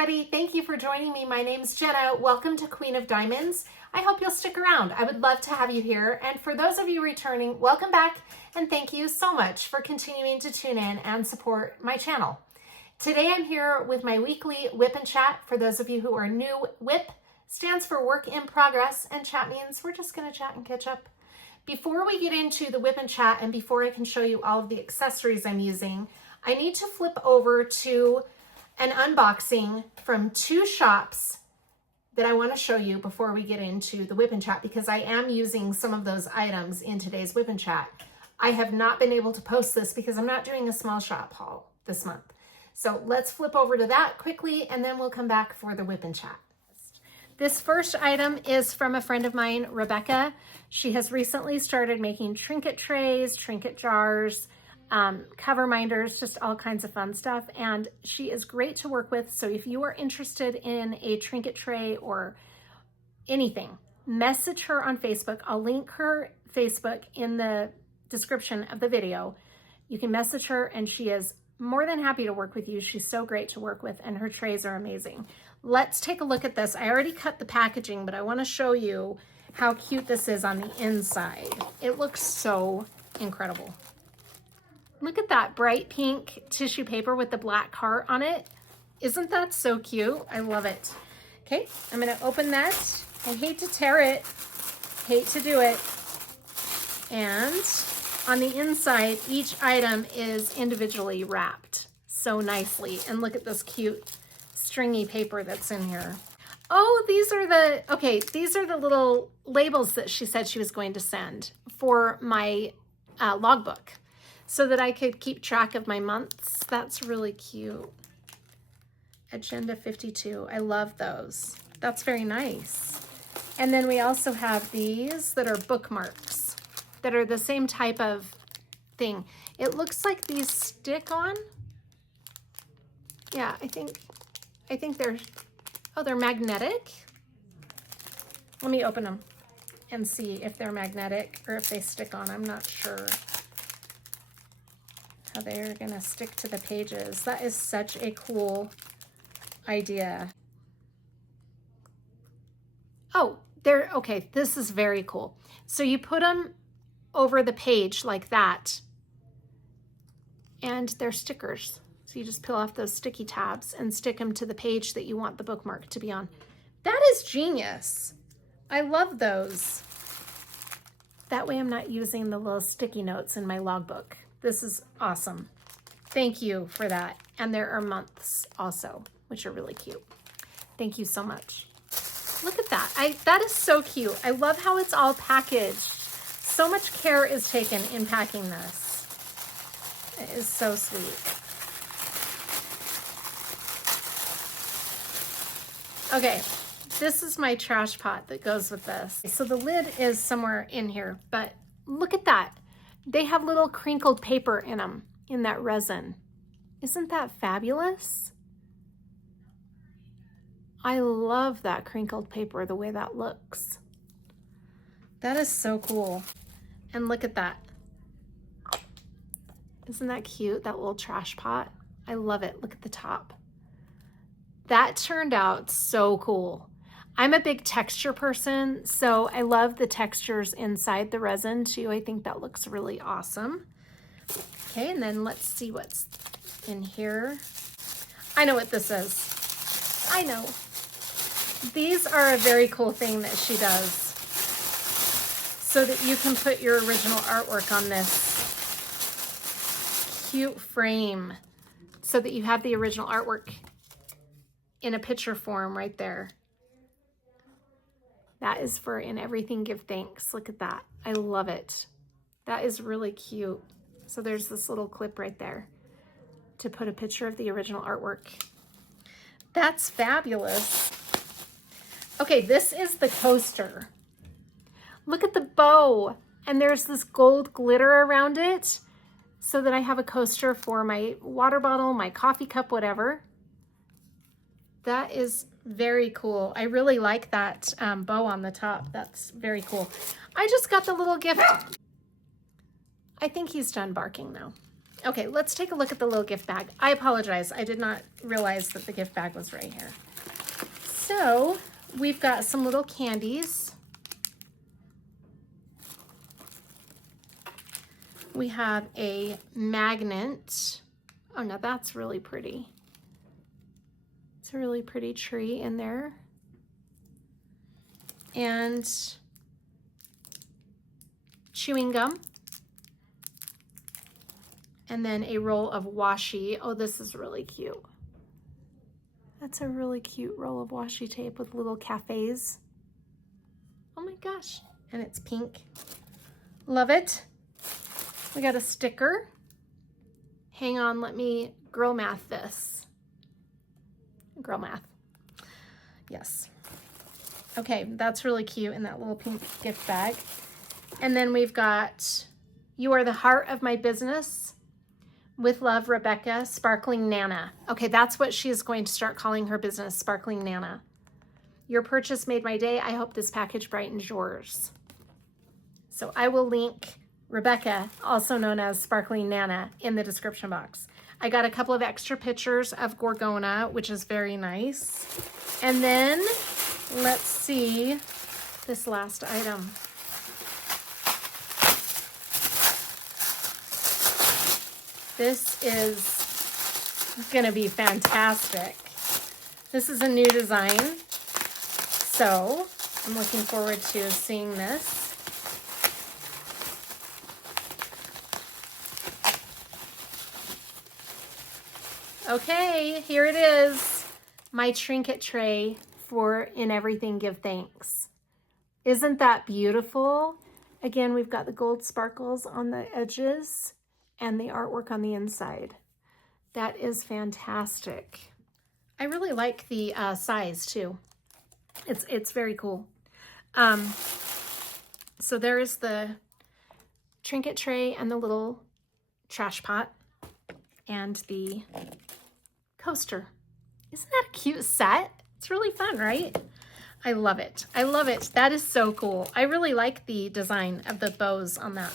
everybody. Thank you for joining me. My name's Jenna. Welcome to Queen of Diamonds. I hope you'll stick around. I would love to have you here. And for those of you returning, welcome back and thank you so much for continuing to tune in and support my channel. Today I'm here with my weekly WIP and Chat. For those of you who are new, WIP stands for Work in Progress and Chat means we're just going to chat and catch up. Before we get into the WIP and Chat and before I can show you all of the accessories I'm using, I need to flip over to an unboxing from two shops that I want to show you before we get into the WIP and Chat, because I am using some of those items in today's WIP and Chat. I have not been able to post this because I'm not doing a small shop haul this month. So let's flip over to that quickly and then we'll come back for the WIP and Chat. This first item is from a friend of mine, Rebecca. She has recently started making trinket trays, trinket jars, cover minders, just all kinds of fun stuff. And she is great to work with. So if you are interested in a trinket tray or anything, message her on Facebook. I'll link her Facebook in the description of the video. You can message her and she is more than happy to work with you. She's so great to work with and her trays are amazing. Let's take a look at this. I already cut the packaging, but I want to show you how cute this is on the inside. It looks so incredible. Look at that bright pink tissue paper with the black heart on it. Isn't that so cute? I love it. Okay, I'm gonna open that. I hate to tear it, hate to do it. And on the inside, each item is individually wrapped so nicely. And look at this cute stringy paper that's in here. Oh, these are the little labels that she said she was going to send for my logbook, so that I could keep track of my months. That's really cute. Agenda 52, I love those. That's very nice. And then we also have these that are bookmarks that are the same type of thing. It looks like these stick on. Yeah, I think they're magnetic. Let me open them and see if they're magnetic or if they stick on. I'm not sure how they're gonna stick to the pages. That is such a cool idea. Oh, okay, this is very cool. So you put them over the page like that, and they're stickers. So you just peel off those sticky tabs and stick them to the page that you want the bookmark to be on. That is genius. I love those. That way I'm not using the little sticky notes in my logbook. This is awesome. Thank you for that. And there are months also, which are really cute. Thank you so much. Look at that. That is so cute. I love how it's all packaged. So much care is taken in packing this. It is so sweet. Okay, this is my trash pot that goes with this. So the lid is somewhere in here, but look at that. They have little crinkled paper in them, in that resin. Isn't that fabulous? I love that crinkled paper, the way that looks. That is so cool. And look at that. Isn't that cute, that little trash pot? I love it. Look at the top. That turned out so cool. I'm a big texture person, so I love the textures inside the resin too. I think that looks really awesome. Okay, and then let's see what's in here. I know what this is. I know. These are a very cool thing that she does, so that you can put your original artwork on this cute frame, so that you have the original artwork in a picture form right there. That is for In Everything Give Thanks. Look at that. I love it. That is really cute. So there's this little clip right there to put a picture of the original artwork. That's fabulous. Okay, this is the coaster. Look at the bow. And there's this gold glitter around it so that I have a coaster for my water bottle, my coffee cup, whatever. That is very cool. I really like that bow on the top. That's very cool. I just got the little gift. I think he's done barking now. Okay, let's take a look at the little gift bag. I apologize. I did not realize that the gift bag was right here. So we've got some little candies. We have a magnet. Oh, now that's really pretty. It's a really pretty tree in there. And chewing gum. And then a roll of washi. Oh, this is really cute. That's a really cute roll of washi tape with little cafes. Oh my gosh. And it's pink. Love it. We got a sticker. Hang on, let me girl math this. Girl math. Yes. Okay, that's really cute in that little pink gift bag. And then we've got, you are the heart of my business. With love, Rebecca, Sparkling Nana. Okay, that's what she is going to start calling her business, Sparkling Nana. Your purchase made my day. I hope this package brightens yours. So I will link Rebecca, also known as Sparkling Nana, in the description box. I got a couple of extra pictures of Gorgona, which is very nice. And then let's see this last item. This is gonna be fantastic. This is a new design, so I'm looking forward to seeing this. Okay, here it is. My trinket tray for In Everything Give Thanks. Isn't that beautiful? Again, we've got the gold sparkles on the edges and the artwork on the inside. That is fantastic. I really like the size too. It's very cool. So there is the trinket tray and the little trash pot and the coaster. Isn't that a cute set? It's really fun, right? I love it. I love it. That is so cool. I really like the design of the bows on that.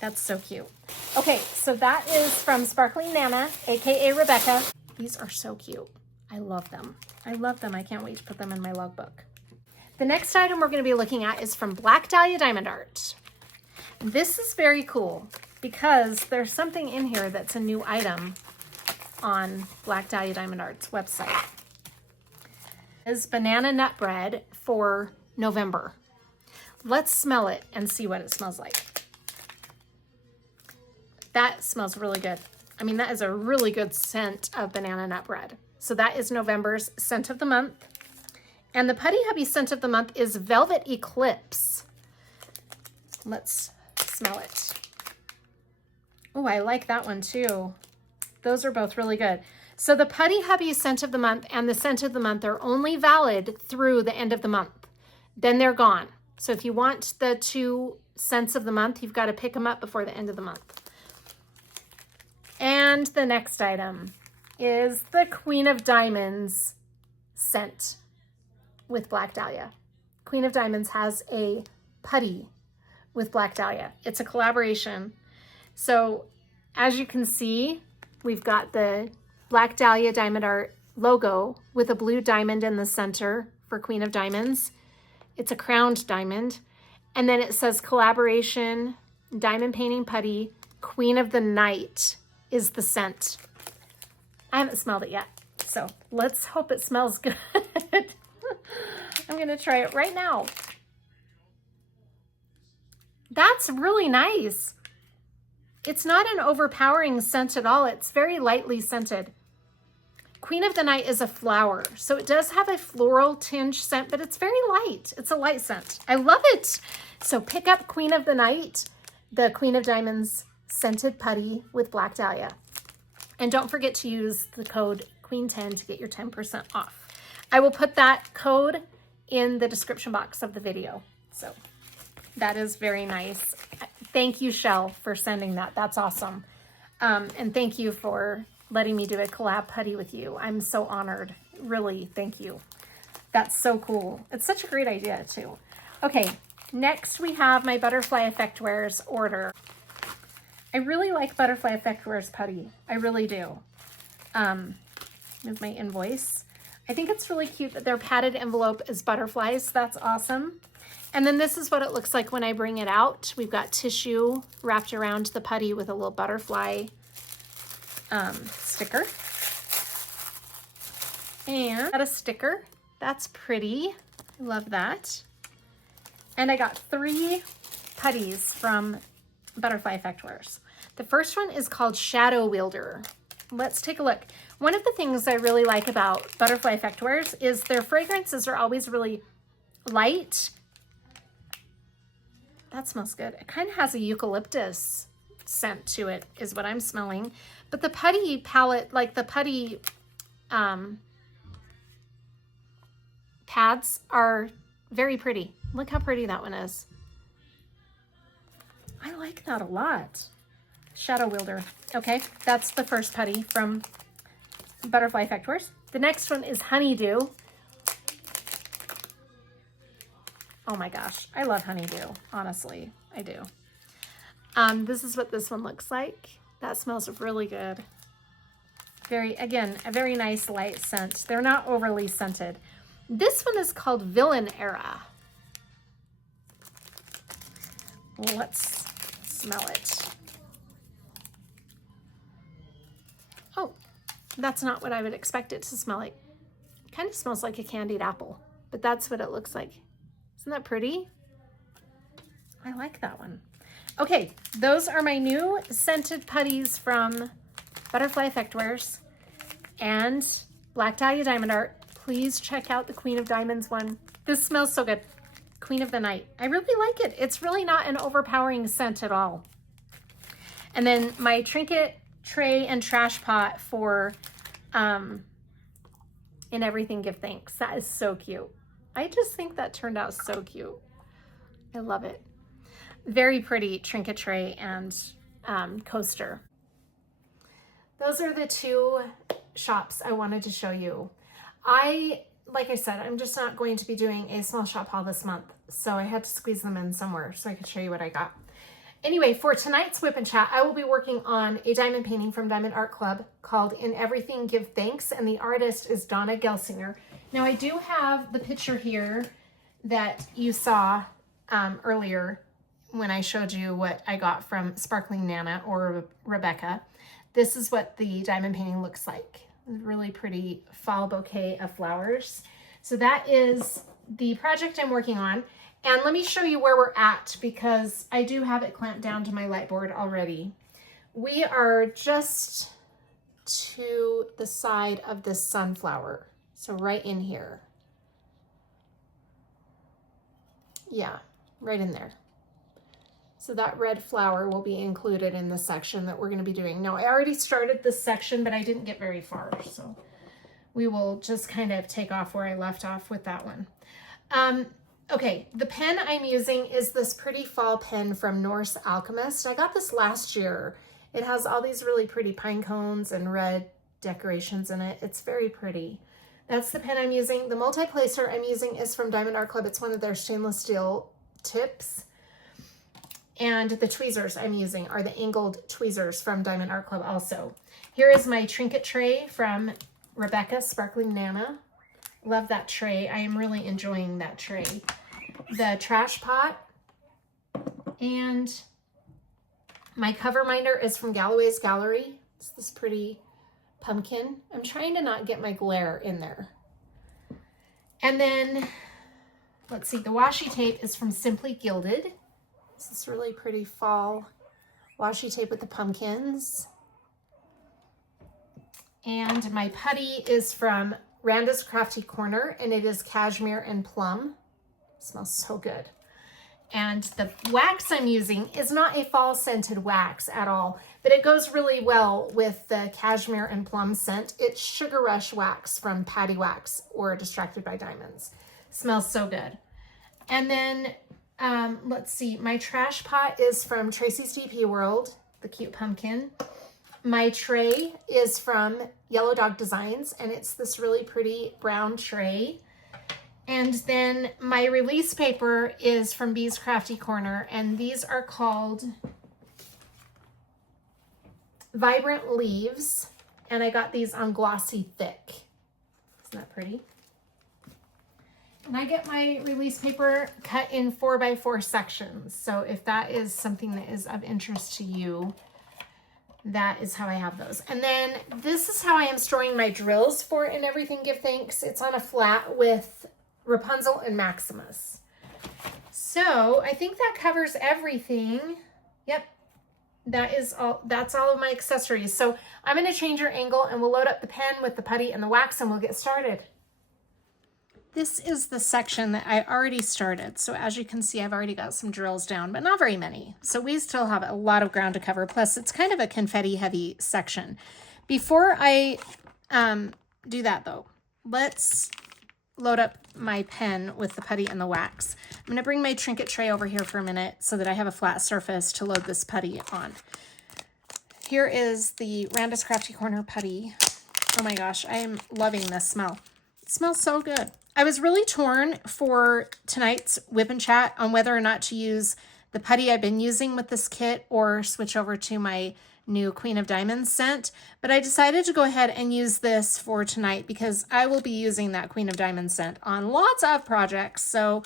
That's so cute. Okay, so that is from Sparkling Nana, aka Rebecca. These are so cute. I love them. I love them. I can't wait to put them in my logbook. The next item we're going to be looking at is from Black Dahlia Diamond Art. This is very cool because there's something in here that's a new item on Black Dahlia Diamond Art's website. Is banana nut bread for November. Let's smell it and see what it smells like. That smells really good. I mean, that is a really good scent of banana nut bread. So that is November's scent of the month. And the Putty Hubby scent of the month is Velvet Eclipse. Let's smell it. Oh, I like that one too. Those are both really good. So the Putty Hubby scent of the month and the scent of the month are only valid through the end of the month. Then they're gone. So if you want the 2 scents of the month, you've got to pick them up before the end of the month. And the next item is the Queen of Diamonds scent with Black Dahlia. Queen of Diamonds has a putty with Black Dahlia. It's a collaboration. So as you can see, we've got the Black Dahlia Diamond Art logo with a blue diamond in the center for Queen of Diamonds. It's a crowned diamond. And then it says collaboration, diamond painting putty, Queen of the Night is the scent. I haven't smelled it yet, so let's hope it smells good. I'm gonna try it right now. That's really nice. It's not an overpowering scent at all. It's very lightly scented. Queen of the Night is a flower, so it does have a floral tinge scent, but it's very light. It's a light scent. I love it. So pick up Queen of the Night, the Queen of Diamonds scented putty with Black Dahlia. And don't forget to use the code QUEEN10 to get your 10% off. I will put that code in the description box of the video. So that is very nice. Thank you, Shell, for sending that. That's awesome. And thank you for letting me do a collab putty with you. I'm so honored. Really, thank you. That's so cool. It's such a great idea, too. Okay, next we have my Butterfly Effect Wares order. I really like Butterfly Effectware's putty. I really do. Here's my invoice. I think it's really cute that their padded envelope is butterflies. That's awesome. And then this is what it looks like when I bring it out. We've got tissue wrapped around the putty with a little butterfly sticker. And got a sticker. That's pretty. I love that. And I got 3 putties from Butterfly Effectwares. The first one is called Shadow Wielder. Let's take a look. One of the things I really like about Butterfly Effectwares is their fragrances are always really light. That smells good. It kind of has a eucalyptus scent to it is what I'm smelling. But the putty palette, like the putty pads are very pretty. Look how pretty that one is. I like that a lot. Shadow Wielder. Okay, that's the first putty from Butterfly Effectwares. The next one is Honeydew. Oh my gosh, I love Honeydew. Honestly, I do. This is what this one looks like. That smells really good. Again, a very nice light scent. They're not overly scented. This one is called Villain Era. Let's smell it. Oh, that's not what I would expect it to smell like. It kind of smells like a candied apple, but that's what it looks like. Isn't that pretty? I like that one. Okay, those are my new scented putties from Butterfly Effectwares and Black Dahlia Diamond Art. Please check out the Queen of Diamonds one. This smells so good. Queen of the Night. I really like it. It's really not an overpowering scent at all. And then my trinket tray and trash pot for In Everything Give Thanks. That is so cute. I just think that turned out so cute. I love it. Very pretty trinket tray and coaster. Those are the 2 shops I wanted to show you. Like I said, I'm just not going to be doing a small shop haul this month, so I had to squeeze them in somewhere so I could show you what I got. Anyway, for tonight's WIP and Chat, I will be working on a diamond painting from Diamond Art Club called In Everything Give Thanks, and the artist is Donna Gelsinger. Now, I do have the picture here that you saw earlier when I showed you what I got from Sparkling Nana or Rebecca. This is what the diamond painting looks like. Really pretty fall bouquet of flowers. So that is the project I'm working on. And let me show you where we're at because I do have it clamped down to my light board already. We are just to the side of this sunflower. So right in here. Yeah, right in there. So that red flower will be included in the section that we're going to be doing. Now, I already started this section, but I didn't get very far. So we will just kind of take off where I left off with that one. Okay, the pen I'm using is this pretty fall pen from Norse Alchemist. I got this last year. It has all these really pretty pine cones and red decorations in it. It's very pretty. That's the pen I'm using. The multi-placer I'm using is from Diamond Art Club. It's one of their stainless steel tips. And the tweezers I'm using are the angled tweezers from Diamond Art Club also. Here is my trinket tray from Rebecca Sparkling Nana. Love that tray. I am really enjoying that tray. The trash pot. And my cover minder is from Galloways Gallery. It's this pretty pumpkin. I'm trying to not get my glare in there. And then, let's see, the washi tape is from Simply Gilded. It's this really pretty fall washi tape with the pumpkins. And my putty is from Randa's Crafty Corner, and it is cashmere and plum. It smells so good. And the wax I'm using is not a fall scented wax at all, but it goes really well with the cashmere and plum scent. It's Sugar Rush wax from PaddyWaxx or Distracted by Diamonds. Smells so good. And then let's see, my trash pot is from Tracy's DP World, the cute pumpkin. My tray is from Yellow Dog Designs, and it's this really pretty brown tray. And then my release paper is from Bee's Crafty Corner, and these are called Vibrant Leaves, and I got these on Glossy Thick. Isn't that pretty? And I get my release paper cut in 4x4 sections. So if that is something that is of interest to you, that is how I have those. And then this is how I am storing my drills for In Everything Give Thanks. It's on a flat with Rapunzel and Maximus. So I think that covers everything. Yep. That's all of my accessories. So I'm going to change your angle and we'll load up the pen with the putty and the wax and we'll get started. This is the section that I already started. So as you can see, I've already got some drills down, but not very many. So we still have a lot of ground to cover. Plus it's kind of a confetti heavy section. Before I do that though, let's load up my pen with the putty and the wax. I'm going to bring my trinket tray over here for a minute so that I have a flat surface to load this putty on. Here is the Randa's Crafty Corner putty. Oh my gosh, I am loving this smell. It smells so good. I was really torn for tonight's WIP and Chat on whether or not to use the putty I've been using with this kit or switch over to my new Queen of Diamonds scent, but I decided to go ahead and use this for tonight because I will be using that Queen of Diamonds scent on lots of projects. So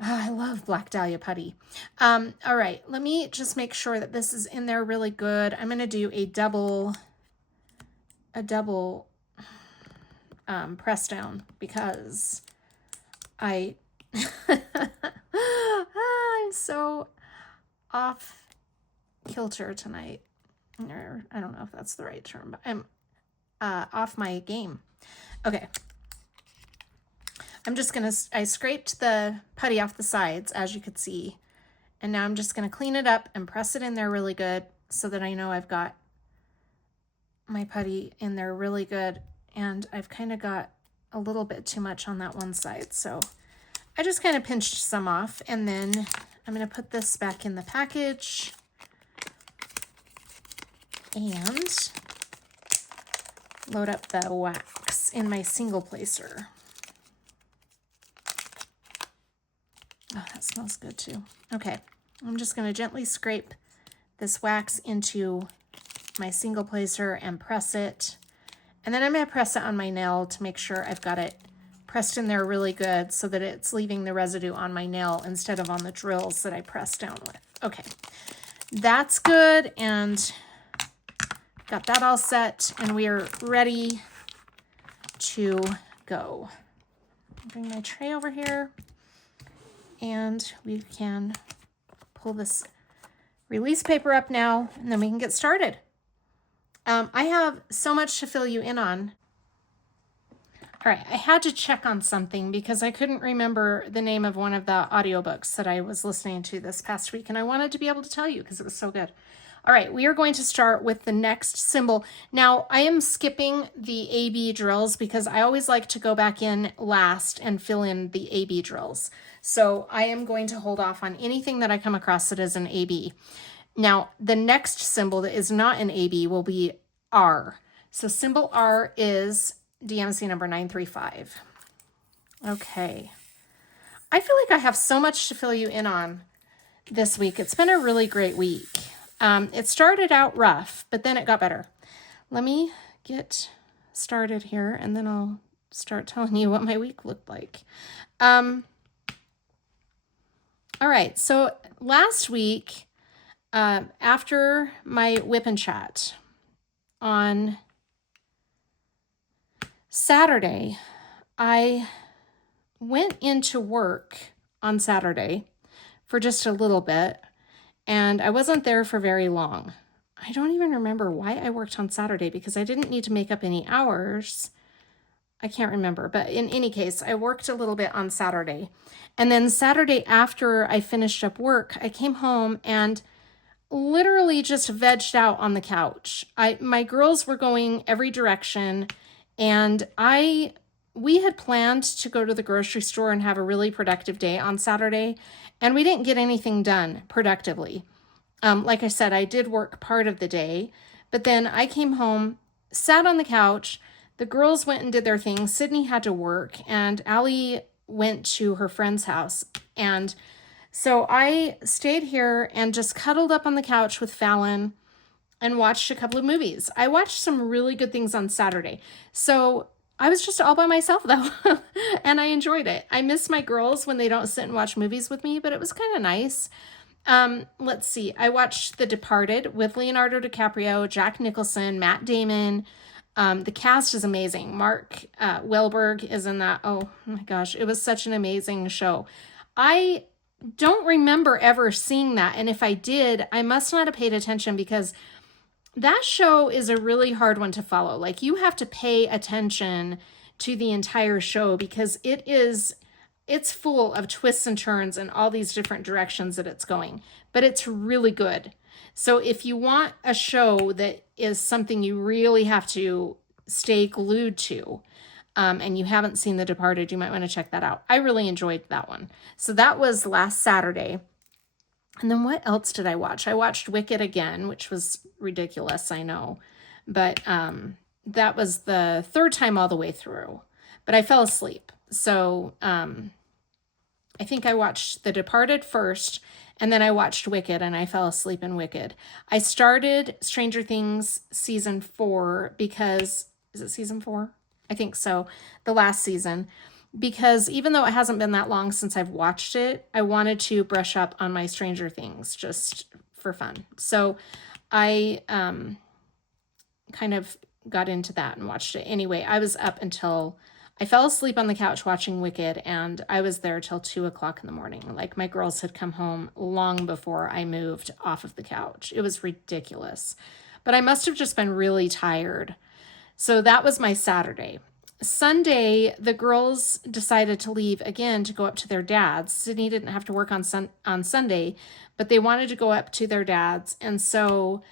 I love Black Dahlia putty. All right, let me just make sure that this is in there really good. I'm going to do a double press down because I'm so off kilter tonight. Or I don't know if that's the right term, but I'm off my game. Okay. I scraped the putty off the sides, as you could see. And now I'm just going to clean it up and press it in there really good so that I know I've got my putty in there really good. And I've kind of got a little bit too much on that one side. So I just kind of pinched some off, and then I'm going to put this back in the package and load up the wax in my single placer. Oh, that smells good too. Okay, I'm just going to gently scrape this wax into my single placer and press it. And then I'm going to press it on my nail to make sure I've got it pressed in there really good so that it's leaving the residue on my nail instead of on the drills that I pressed down with. Okay, that's good, and got that all set, and we are ready to go. Bring my tray over here, and we can pull this release paper up now, and then we can get started. I have so much to fill you in on. All right, I had to check on something because I couldn't remember the name of one of the audiobooks that I was listening to this past week, and I wanted to be able to tell you because it was so good. All right, we are going to start with the next symbol. Now, I am skipping the AB drills because I always like to go back in last and fill in the AB drills. So I am going to hold off on anything that I come across that is an AB. Now, the next symbol that is not an AB will be R. So symbol R is DMC number 935. Okay. I feel like I have so much to fill you in on this week. It's been a really great week. It started out rough, but then it got better. Let me get started here, and then I'll start telling you what my week looked like. All right, so last week, after my WIP and Chat on Saturday, I went into work on Saturday for just a little bit, and I wasn't there for very long. I don't even remember why I worked on Saturday because I didn't need to make up any hours. I can't remember, but in any case, I worked a little bit on Saturday. And then Saturday after I finished up work, I came home and literally just vegged out on the couch. My girls were going every direction, and we had planned to go to the grocery store and have a really productive day on Saturday, and we didn't get anything done productively. Like I said, I did work part of the day, but then I came home, sat on the couch, the girls went and did their thing, Sydney had to work, and Allie went to her friend's house. And so I stayed here and just cuddled up on the couch with Fallon, and watched a couple of movies. I watched some really good things on Saturday. So I was just all by myself though, and I enjoyed it. I miss my girls when they don't sit and watch movies with me, but it was kind of nice. Let's see. I watched The Departed with Leonardo DiCaprio, Jack Nicholson, Matt Damon. The cast is amazing. Mark Wahlberg is in that. Oh my gosh, it was such an amazing show. I don't remember ever seeing that, and if I did, I must not have paid attention, because that show is a really hard one to follow. Like, you have to pay attention to the entire show, because it's full of twists and turns and all these different directions that it's going, but it's really good. So if you want a show that is something you really have to stay glued to, and you haven't seen The Departed, you might want to check that out. I really enjoyed that one. So that was last Saturday. And then what else did I watch? I watched Wicked again, which was ridiculous, I know. But that was the third time all the way through. But I fell asleep. So I think I watched The Departed first, and then I watched Wicked, and I fell asleep in Wicked. I started Stranger Things season 4 because, is it season 4? I think so, the last season. Because even though it hasn't been that long since I've watched it, I wanted to brush up on my Stranger Things just for fun. So I kind of got into that and watched it. Anyway, I was up until, I fell asleep on the couch watching Wicked, and I was there till 2 o'clock in the morning. Like, my girls had come home long before I moved off of the couch. It was ridiculous. But I must have just been really tired. So that was my Saturday. Sunday, the girls decided to leave again to go up to their dad's. Sydney didn't have to work on Sunday, but they wanted to go up to their dad's. And so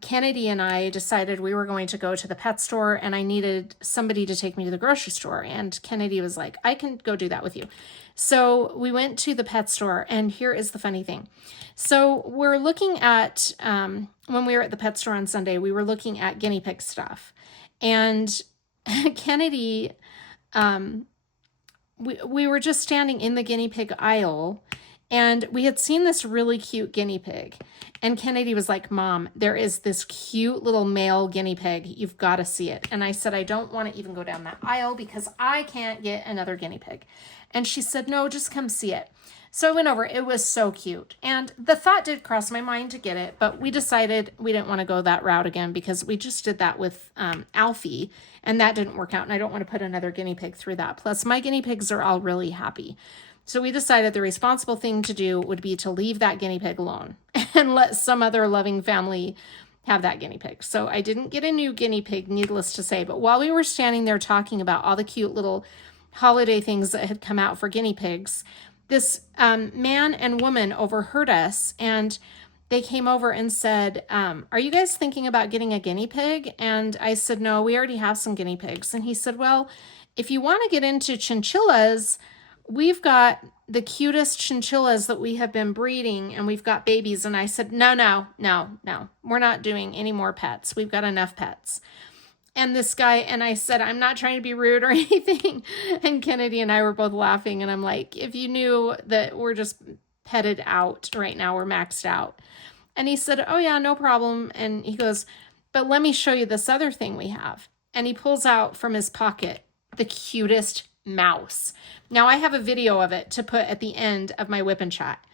Kennedy and I decided we were going to go to the pet store, and I needed somebody to take me to the grocery store. And Kennedy was like, I can go do that with you. So we went to the pet store, and here is the funny thing. So we're looking at, when we were at the pet store on Sunday, we were looking at guinea pig stuff. And Kennedy, we were just standing in the guinea pig aisle, and we had seen this really cute guinea pig. And Kennedy was like, Mom, there is this cute little male guinea pig. You've got to see it. And I said, I don't want to even go down that aisle because I can't get another guinea pig. And she said, no, just come see it. So I went over. It was so cute. And the thought did cross my mind to get it, but we decided we didn't want to go that route again because we just did that with Alfie, and that didn't work out. And I don't want to put another guinea pig through that. Plus, my guinea pigs are all really happy. So we decided the responsible thing to do would be to leave that guinea pig alone and let some other loving family have that guinea pig. So I didn't get a new guinea pig, needless to say. But while we were standing there talking about all the cute little holiday things that had come out for guinea pigs, this man and woman overheard us, and they came over and said, are you guys thinking about getting a guinea pig? And I said, no, we already have some guinea pigs. And he said, well, if you want to get into chinchillas, we've got the cutest chinchillas that we have been breeding, and we've got babies. And I said, no, we're not doing any more pets. We've got enough pets. And this guy, and I said, I'm not trying to be rude or anything. And Kennedy and I were both laughing. And I'm like, if you knew that we're just petted out right now, we're maxed out. And he said, oh yeah, no problem. And he goes, but let me show you this other thing we have. And he pulls out from his pocket the cutest mouse. Now I have a video of it to put at the end of my WIP and Chat.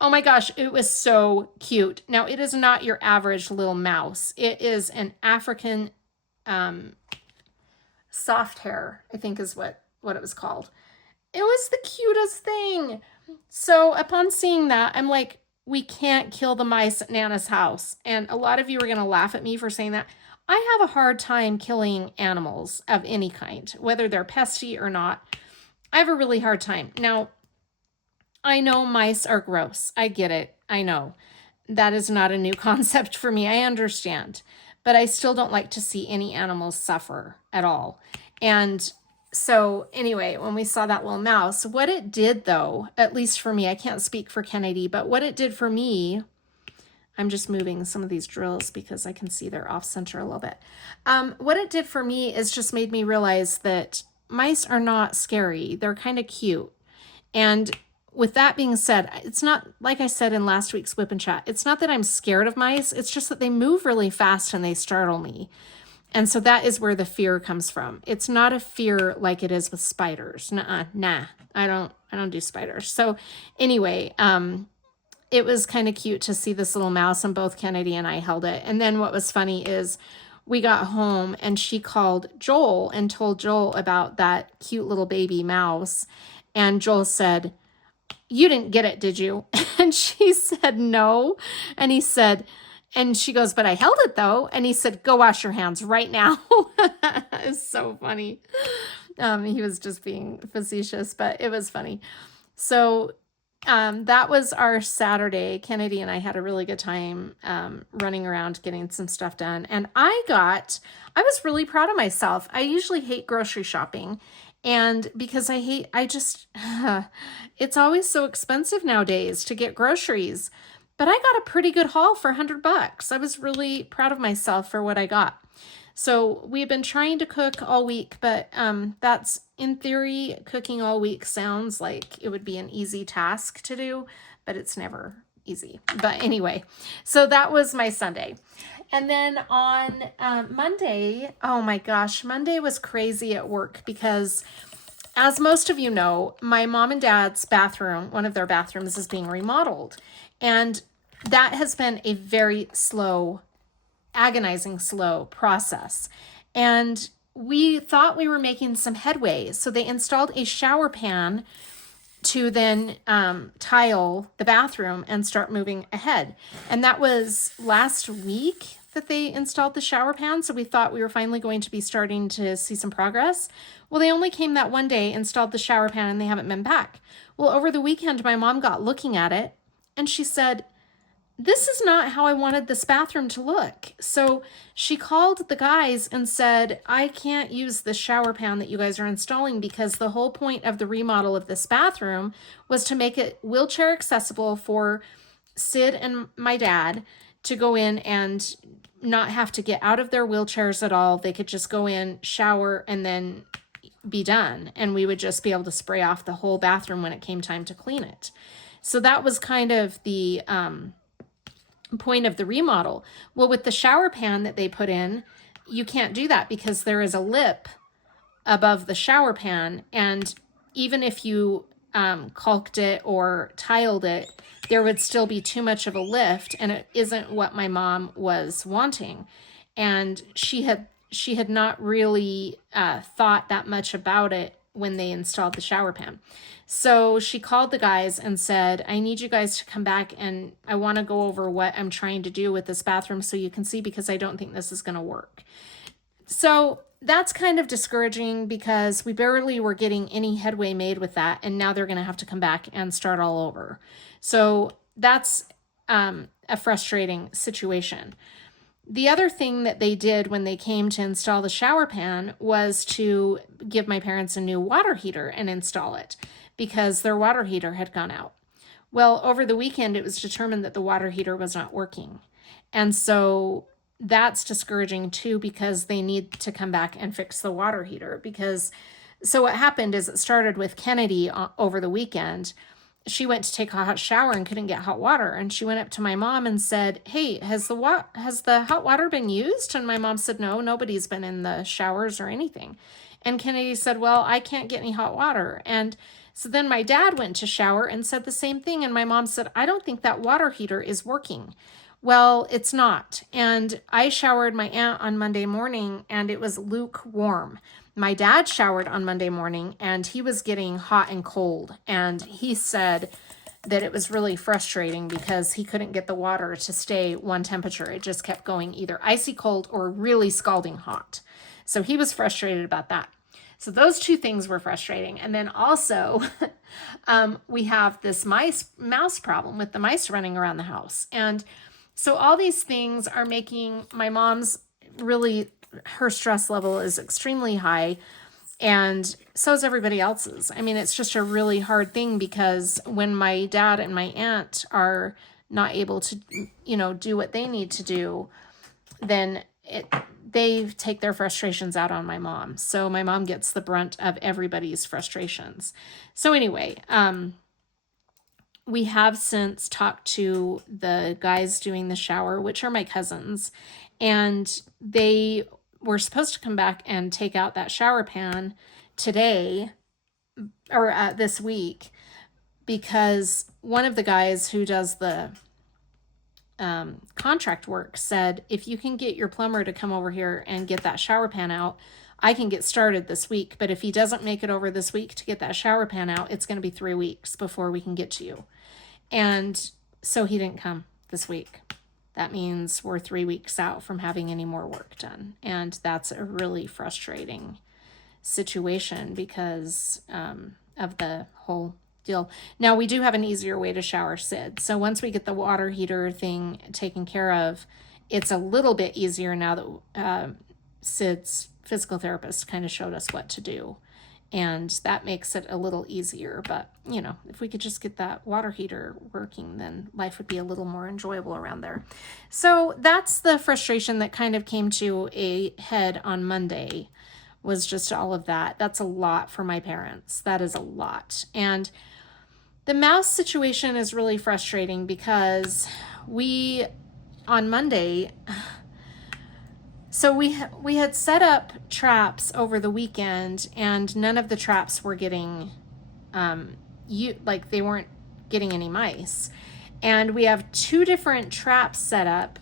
Oh my gosh, it was so cute. Now it is not your average little mouse. It is an African soft hair, I think is what it was called. It was the cutest thing. So upon seeing that, I'm like, we can't kill the mice at Nana's house. And a lot of you are going to laugh at me for saying that. I have a hard time killing animals of any kind, whether they're pesty or not. I have a really hard time. Now, I know mice are gross. I get it. I know. That is not a new concept for me. I understand. But I still don't like to see any animals suffer at all. And so anyway, when we saw that little mouse, what it did though, at least for me, I can't speak for Kennedy, but what it did for me, I'm just moving some of these drills because I can see they're off center a little bit. What it did for me is just made me realize that mice are not scary. They're kind of cute. And with that being said, it's not, like I said in last week's WIP and Chat, it's not that I'm scared of mice. It's just that they move really fast and they startle me. And so that is where the fear comes from. It's not a fear like it is with spiders. Nah, I don't do spiders. So anyway, it was kind of cute to see this little mouse, and both Kennedy and I held it. And then what was funny is we got home and she called Joel and told Joel about that cute little baby mouse. And Joel said, "You didn't get it, did you?" And she said, "No." And he said, and she goes, "But I held it though." And he said, "Go wash your hands right now." It's so funny. He was just being facetious, but it was funny. So that was our Saturday. Kennedy and I had a really good time running around getting some stuff done. And I was really proud of myself. I usually hate grocery shopping. And because it's always so expensive nowadays to get groceries. But I got a pretty good haul for $100. I was really proud of myself for what I got. So we've been trying to cook all week, but that's, in theory, cooking all week sounds like it would be an easy task to do, but it's never easy. But anyway, so that was my Sunday. And then on Monday, oh my gosh, Monday was crazy at work because, as most of you know, my mom and dad's bathroom, one of their bathrooms, is being remodeled. And that has been a very slow, agonizing slow process. And we thought we were making some headway. So they installed a shower pan to then tile the bathroom and start moving ahead. And that was last week that they installed the shower pan. So we thought we were finally going to be starting to see some progress. Well, they only came that one day, installed the shower pan, and they haven't been back. Well, over the weekend, my mom got looking at it and she said, "This is not how I wanted this bathroom to look." So she called the guys and said, "I can't use the shower pan that you guys are installing because the whole point of the remodel of this bathroom was to make it wheelchair accessible for Sid and my dad to go in and not have to get out of their wheelchairs at all. They could just go in, shower, and then be done. And we would just be able to spray off the whole bathroom when it came time to clean it." So that was kind of the point of the remodel. Well, with the shower pan that they put in, you can't do that because there is a lip above the shower pan. And even if you caulked it or tiled it, there would still be too much of a lift, and it isn't what my mom was wanting. And she had not really thought that much about it when they installed the shower pan. So she called the guys and said, "I need you guys to come back and I want to go over what I'm trying to do with this bathroom so you can see, because I don't think this is going to work." So that's kind of discouraging because we barely were getting any headway made with that. And now they're going to have to come back and start all over. So that's a frustrating situation. The other thing that they did when they came to install the shower pan was to give my parents a new water heater and install it because their water heater had gone out. Well, over the weekend, it was determined that the water heater was not working. And so that's discouraging too, because they need to come back and fix the water heater. So what happened is it started with Kennedy over the weekend. She went to take a hot shower and couldn't get hot water. And she went up to my mom and said, "Hey, has the hot water been used?" And my mom said, "No, nobody's been in the showers or anything." And Kennedy said, "Well, I can't get any hot water." And so then my dad went to shower and said the same thing. And my mom said, "I don't think that water heater is working." Well, it's not. And I showered my aunt on Monday morning and it was lukewarm. My dad showered on Monday morning and he was getting hot and cold. And he said that it was really frustrating because he couldn't get the water to stay one temperature. It just kept going either icy cold or really scalding hot. So he was frustrated about that. So those two things were frustrating. And then also we have this mouse problem with the mice running around the house. And so all these things are making my mom's really, her stress level is extremely high. And so is everybody else's. I mean, it's just a really hard thing because when my dad and my aunt are not able to, do what they need to do, then they take their frustrations out on my mom. So my mom gets the brunt of everybody's frustrations. So anyway, we have since talked to the guys doing the shower, which are my cousins, and they were supposed to come back and take out that shower pan today or this week, because one of the guys who does the contract work said, if you can get your plumber to come over here and get that shower pan out, I can get started this week. But if he doesn't make it over this week to get that shower pan out, it's going to be 3 weeks before we can get to you. And so he didn't come this week. That means we're 3 weeks out from having any more work done. And that's a really frustrating situation because of the whole deal. Now, we do have an easier way to shower Sid. So once we get the water heater thing taken care of, it's a little bit easier now that Sid's physical therapist kind of showed us what to do. And that makes it a little easier. But, you know, if we could just get that water heater working, then life would be a little more enjoyable around there. So that's the frustration that kind of came to a head on Monday, was just all of that. That's a lot for my parents. That is a lot. And the mouse situation is really frustrating because on Monday, so we had set up traps over the weekend, and none of the traps were getting, they weren't getting any mice. And we have 2 different traps set up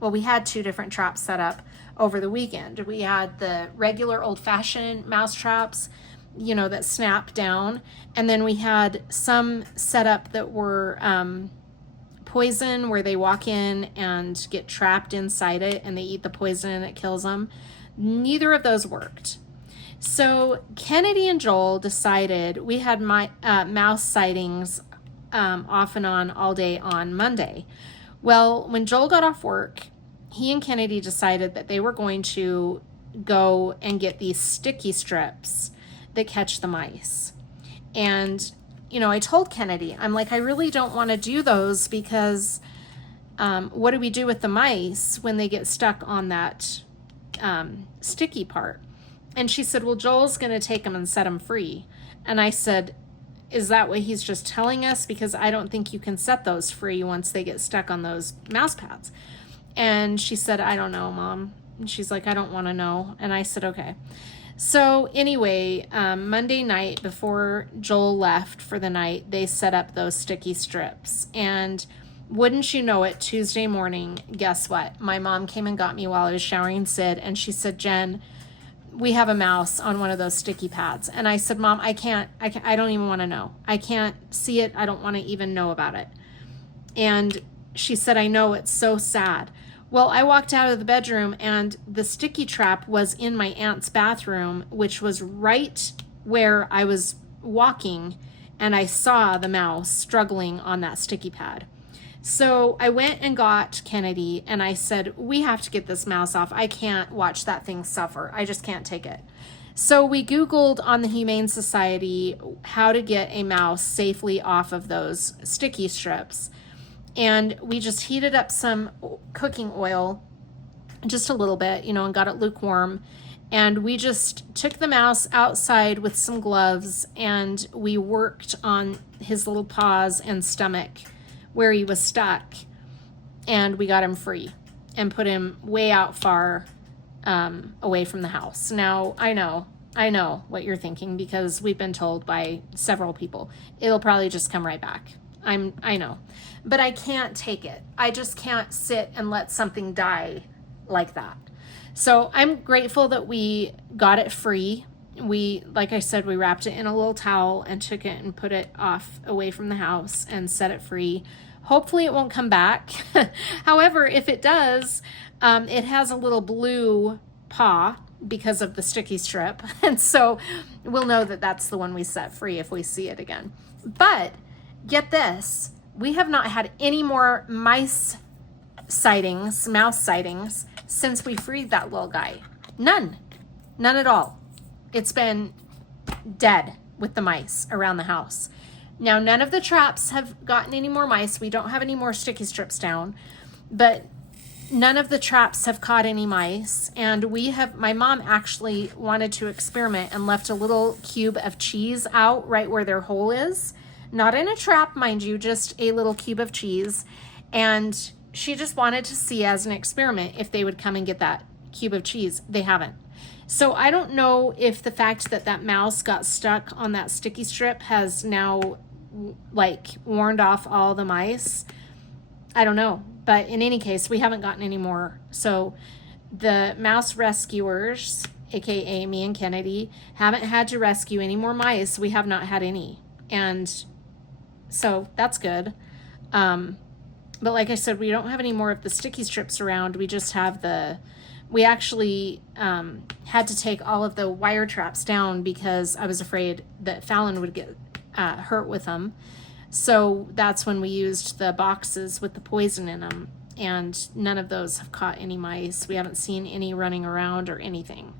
we had 2 different traps set up over the weekend. We had the regular old-fashioned mouse traps, you know, that snap down. And then we had some set up that were poison, where they walk in and get trapped inside it and they eat the poison and it kills them. Neither of those worked. So Kennedy and Joel decided, we had mouse sightings off and on all day on Monday. Well, when Joel got off work, he and Kennedy decided that they were going to go and get these sticky strips that catch the mice. And, you know, I told Kennedy, I'm like, I really don't want to do those because what do we do with the mice when they get stuck on that sticky part? And she said, well, Joel's going to take them and set them free. And I said, is that what he's just telling us? Because I don't think you can set those free once they get stuck on those mouse pads. And she said, I don't know, Mom. And she's like, I don't want to know. And I said, okay. So anyway, Monday night before Joel left for the night, they set up those sticky strips. And wouldn't you know it, Tuesday morning, guess what? My mom came and got me while I was showering Sid, and she said, Jen, we have a mouse on one of those sticky pads. And I said, Mom, I don't even want to know. I can't see it. I don't want to even know about it. And she said, I know, it's so sad. Well, I walked out of the bedroom and the sticky trap was in my aunt's bathroom, which was right where I was walking, and I saw the mouse struggling on that sticky pad. So I went and got Kennedy and I said, we have to get this mouse off. I can't watch that thing suffer. I just can't take it. So we Googled on the Humane Society how to get a mouse safely off of those sticky strips. And we just heated up some cooking oil, just a little bit, you know, and got it lukewarm. And we just took the mouse outside with some gloves and we worked on his little paws and stomach where he was stuck. And we got him free and put him way out far away from the house. Now, I know what you're thinking, because we've been told by several people, it'll probably just come right back. I know, but I can't take it. I just can't sit and let something die like that. So I'm grateful that we got it free. Like I said, we wrapped it in a little towel and took it and put it off away from the house and set it free. Hopefully it won't come back. However, if it does, it has a little blue paw because of the sticky strip. And so we'll know that that's the one we set free if we see it again. But get this, we have not had any more mouse sightings since we freed that little guy. None at all. It's been dead with the mice around the house. Now, none of the traps have gotten any more mice. We don't have any more sticky strips down, but none of the traps have caught any mice. And my mom actually wanted to experiment and left a little cube of cheese out right where their hole is, not in a trap, mind you, just a little cube of cheese. And she just wanted to see as an experiment if they would come and get that cube of cheese. They haven't. So I don't know if the fact that that mouse got stuck on that sticky strip has now like warned off all the mice. I don't know. But in any case, we haven't gotten any more. So the mouse rescuers, aka me and Kennedy, haven't had to rescue any more mice. We have not had any. And so that's good. But like I said, we don't have any more of the sticky strips around. We just have we actually had to take all of the wire traps down because I was afraid that Fallon would get hurt with them. So that's when we used the boxes with the poison in them. And none of those have caught any mice. We haven't seen any running around or anything.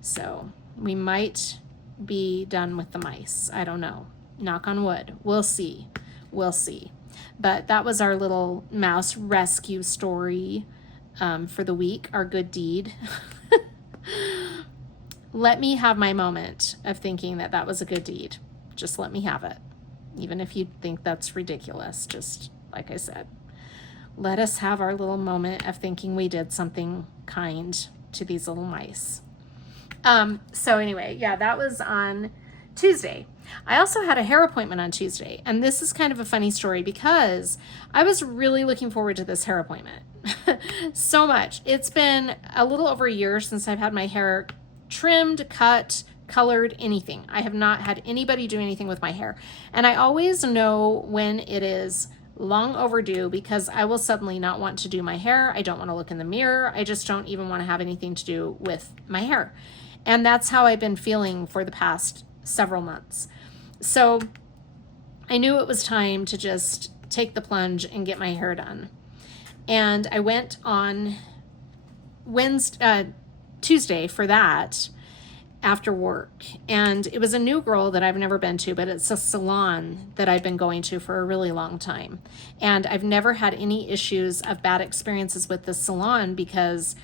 So we might be done with the mice. I don't know. Knock on wood. We'll see. We'll see. But that was our little mouse rescue story for the week, our good deed. Let me have my moment of thinking that that was a good deed. Just let me have it. Even if you think that's ridiculous, just like I said, let us have our little moment of thinking we did something kind to these little mice. So anyway, yeah, that was on Tuesday. I also had a hair appointment on Tuesday, and this is kind of a funny story because I was really looking forward to this hair appointment so much. It's been a little over a year since I've had my hair trimmed, cut, colored, anything. I have not had anybody do anything with my hair, and I always know when it is long overdue because I will suddenly not want to do my hair. I don't want to look in the mirror. I just don't even want to have anything to do with my hair. And that's how I've been feeling for the past several months. So I knew it was time to just take the plunge and get my hair done. And I went on Tuesday for that after work. And it was a new girl that I've never been to, but it's a salon that I've been going to for a really long time. And I've never had any issues of bad experiences with this salon because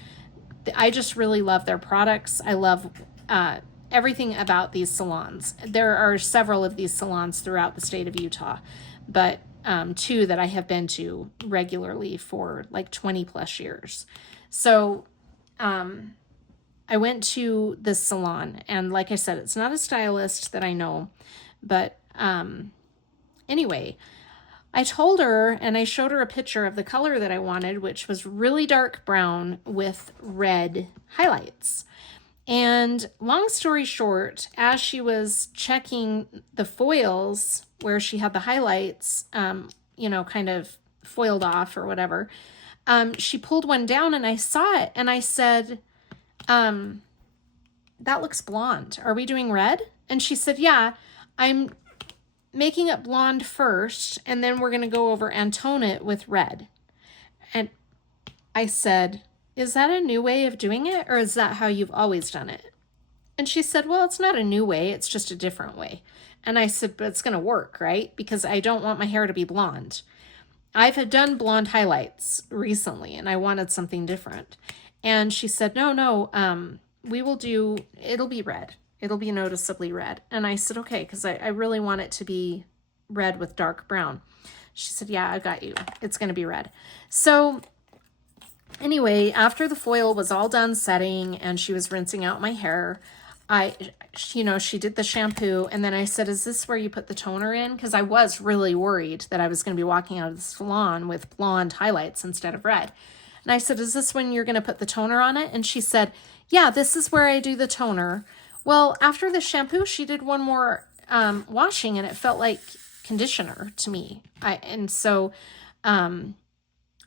I just really love their products. I love everything about these salons. There are several of these salons throughout the state of Utah, but two that I have been to regularly for like 20 plus years. So I went to this salon, and like I said, it's not a stylist that I know, but anyway, I told her and I showed her a picture of the color that I wanted, which was really dark brown with red highlights. And long story short, as she was checking the foils where she had the highlights, kind of foiled off or whatever, she pulled one down and I saw it and I said, that looks blonde. Are we doing red? And she said, yeah, I'm making it blonde first, and then we're going to go over and tone it with red. And I said, is that a new way of doing it, or is that how you've always done it? And she said, well, it's not a new way, it's just a different way. And I said, but it's going to work, right? Because I don't want my hair to be blonde. I've done blonde highlights recently, and I wanted something different. And she said, no, it'll be red. It'll be noticeably red. And I said, okay, because I really want it to be red with dark brown. She said, yeah, I got you. It's going to be red. So anyway, after the foil was all done setting and she was rinsing out my hair, she did the shampoo. And then I said, is this where you put the toner in? Because I was really worried that I was going to be walking out of the salon with blonde highlights instead of red. And I said, is this when you're going to put the toner on it? And she said, yeah, this is where I do the toner. Well, after the shampoo, she did one more washing, and it felt like conditioner to me. I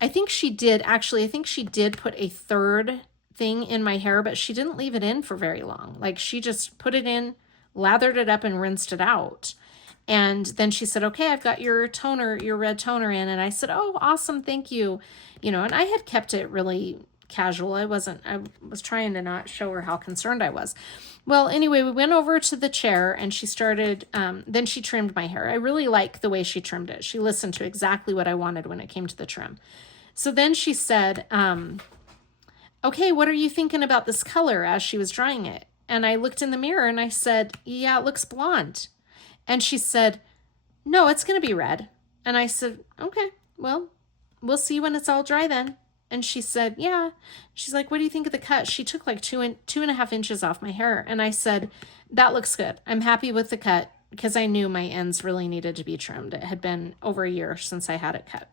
think she did put a third thing in my hair, but she didn't leave it in for very long. Like, she just put it in, lathered it up, and rinsed it out. And then she said, okay, I've got your toner, your red toner in. And I said, oh, awesome, thank you. And I had kept it really casual. I was trying to not show her how concerned I was. Well, anyway, we went over to the chair and she started, then she trimmed my hair. I really like the way she trimmed it. She listened to exactly what I wanted when it came to the trim. So then she said, okay, what are you thinking about this color, as she was drying it? And I looked in the mirror and I said, yeah, it looks blonde. And she said, no, it's going to be red. And I said, okay, well, we'll see when it's all dry then. And she said, yeah. She's like, what do you think of the cut? She took like 2.5 inches off my hair. And I said, that looks good. I'm happy with the cut, because I knew my ends really needed to be trimmed. It had been over a year since I had it cut.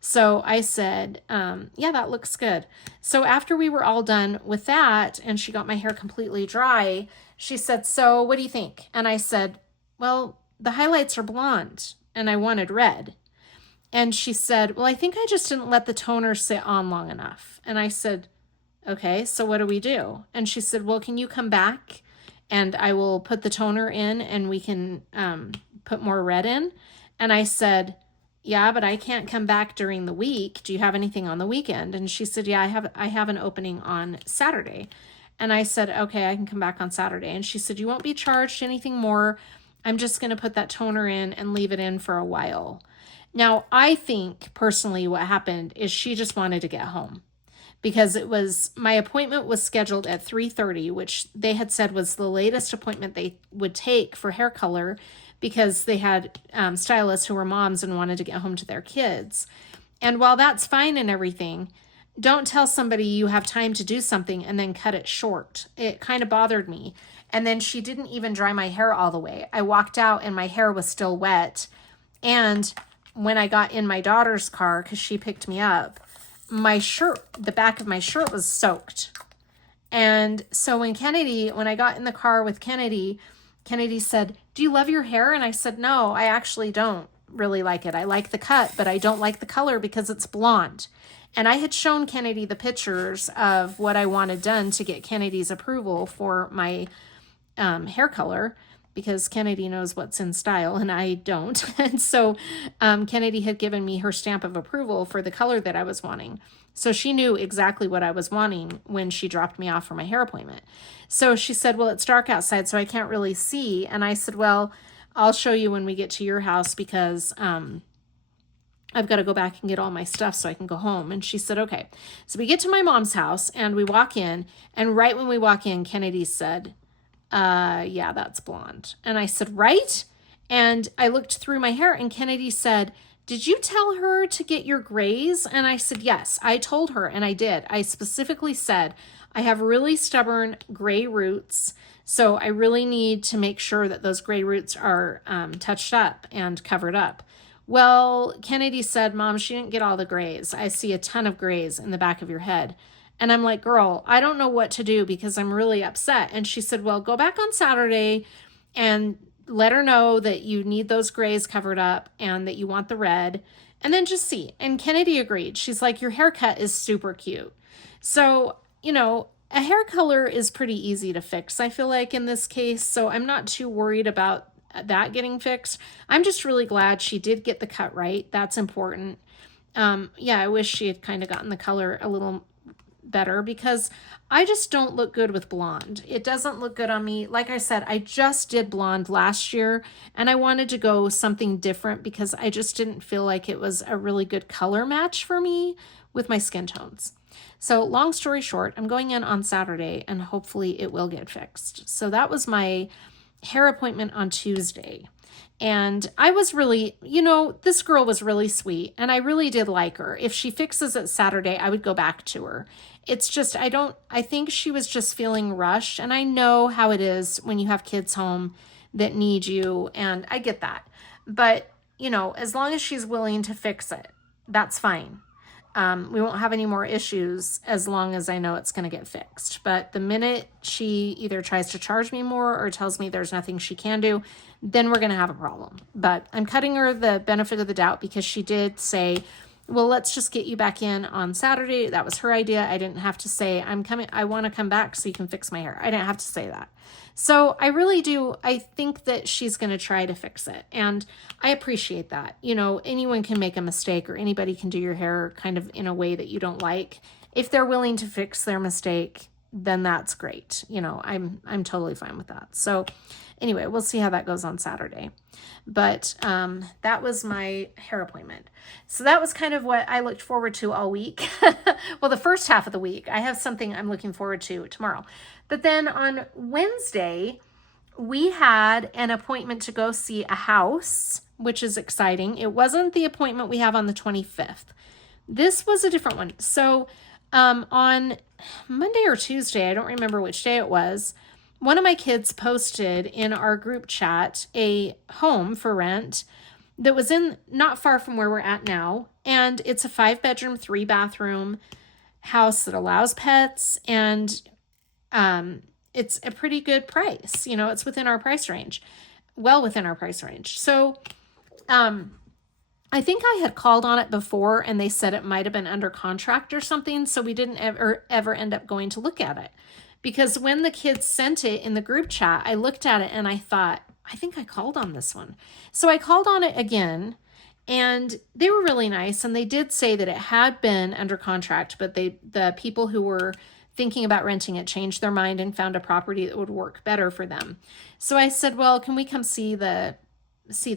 So I said, yeah, that looks good. So after we were all done with that and she got my hair completely dry, she said, so what do you think? And I said, well, the highlights are blonde and I wanted red. And she said, well, I think I just didn't let the toner sit on long enough. And I said, okay, so what do we do? And she said, well, can you come back and I will put the toner in and we can put more red in? And I said, yeah, but I can't come back during the week. Do you have anything on the weekend? And she said, yeah, I have an opening on Saturday. And I said, okay, I can come back on Saturday. And she said, you won't be charged anything more. I'm just going to put that toner in and leave it in for a while. Now, I think personally what happened is she just wanted to get home, because my appointment was scheduled at 3:30, which they had said was the latest appointment they would take for hair color, because they had stylists who were moms and wanted to get home to their kids. And while that's fine and everything, don't tell somebody you have time to do something and then cut it short. It kind of bothered me. And then she didn't even dry my hair all the way. I walked out and my hair was still wet. And when I got in my daughter's car, because she picked me up, my shirt, the back of my shirt was soaked. And so when I got in the car with Kennedy said, do you love your hair? And I said, no, I actually don't really like it. I like the cut, but I don't like the color because it's blonde. And I had shown Kennedy the pictures of what I wanted done to get Kennedy's approval for my hair color, because Kennedy knows what's in style and I don't. And so Kennedy had given me her stamp of approval for the color that I was wanting. So she knew exactly what I was wanting when she dropped me off for my hair appointment. So she said, well, it's dark outside, so I can't really see. And I said, well, I'll show you when we get to your house, because I've got to go back and get all my stuff so I can go home. And she said, okay. So we get to my mom's house and we walk in. And right when we walk in, Kennedy said, yeah, that's blonde. And I said, right? And I looked through my hair and Kennedy said, did you tell her to get your grays? And I said, yes, I told her, and I did. I specifically said, I have really stubborn gray roots, so I really need to make sure that those gray roots are touched up and covered up. Well, Kennedy said, Mom, she didn't get all the grays. I see a ton of grays in the back of your head. And I'm like, girl, I don't know what to do because I'm really upset. And she said, well, go back on Saturday and let her know that you need those grays covered up and that you want the red, and then just see. And Kennedy agreed. She's like, your haircut is super cute. So, a hair color is pretty easy to fix, I feel like, in this case. So I'm not too worried about that getting fixed. I'm just really glad she did get the cut right. That's important. Yeah, I wish she had kind of gotten the color a little better, because I just don't look good with blonde. It doesn't look good on me. Like I said, I just did blonde last year and I wanted to go something different because I just didn't feel like it was a really good color match for me with my skin tones. So long story short, I'm going in on Saturday and hopefully it will get fixed. So that was my hair appointment on Tuesday. And I was really, this girl was really sweet and I really did like her. If she fixes it Saturday, I would go back to her. It's just, I think she was just feeling rushed. And I know how it is when you have kids home that need you. And I get that. But, as long as she's willing to fix it, that's fine. We won't have any more issues as long as I know it's going to get fixed. But the minute she either tries to charge me more or tells me there's nothing she can do, then we're going to have a problem. But I'm cutting her the benefit of the doubt because she did say, well, let's just get you back in on Saturday. That was her idea. I didn't have to say, I want to come back so you can fix my hair. I didn't have to say that. So I really do. I think that she's going to try to fix it. And I appreciate that. Anyone can make a mistake or anybody can do your hair kind of in a way that you don't like. If they're willing to fix their mistake, then that's great. I'm totally fine with that. So anyway, we'll see how that goes on Saturday. But that was my hair appointment. So that was kind of what I looked forward to all week. Well, the first half of the week. I have something I'm looking forward to tomorrow. But then on Wednesday, we had an appointment to go see a house, which is exciting. It wasn't the appointment we have on the 25th. This was a different one. So on Monday or Tuesday, I don't remember which day it was, one of my kids posted in our group chat a home for rent that was in not far from where we're at now. And it's a 5-bedroom, 3-bathroom house that allows pets. And it's a pretty good price. You know, it's within our price range, well within our price range. So I think I had called on it before and they said it might have been under contract or something. So we didn't ever end up going to look at it. Because when the kids sent it in the group chat, I looked at it and I thought, I think I called on this one. So I called on it again and they were really nice. And they did say that it had been under contract, but the people who were thinking about renting it changed their mind and found a property that would work better for them. So I said, well, can we come see the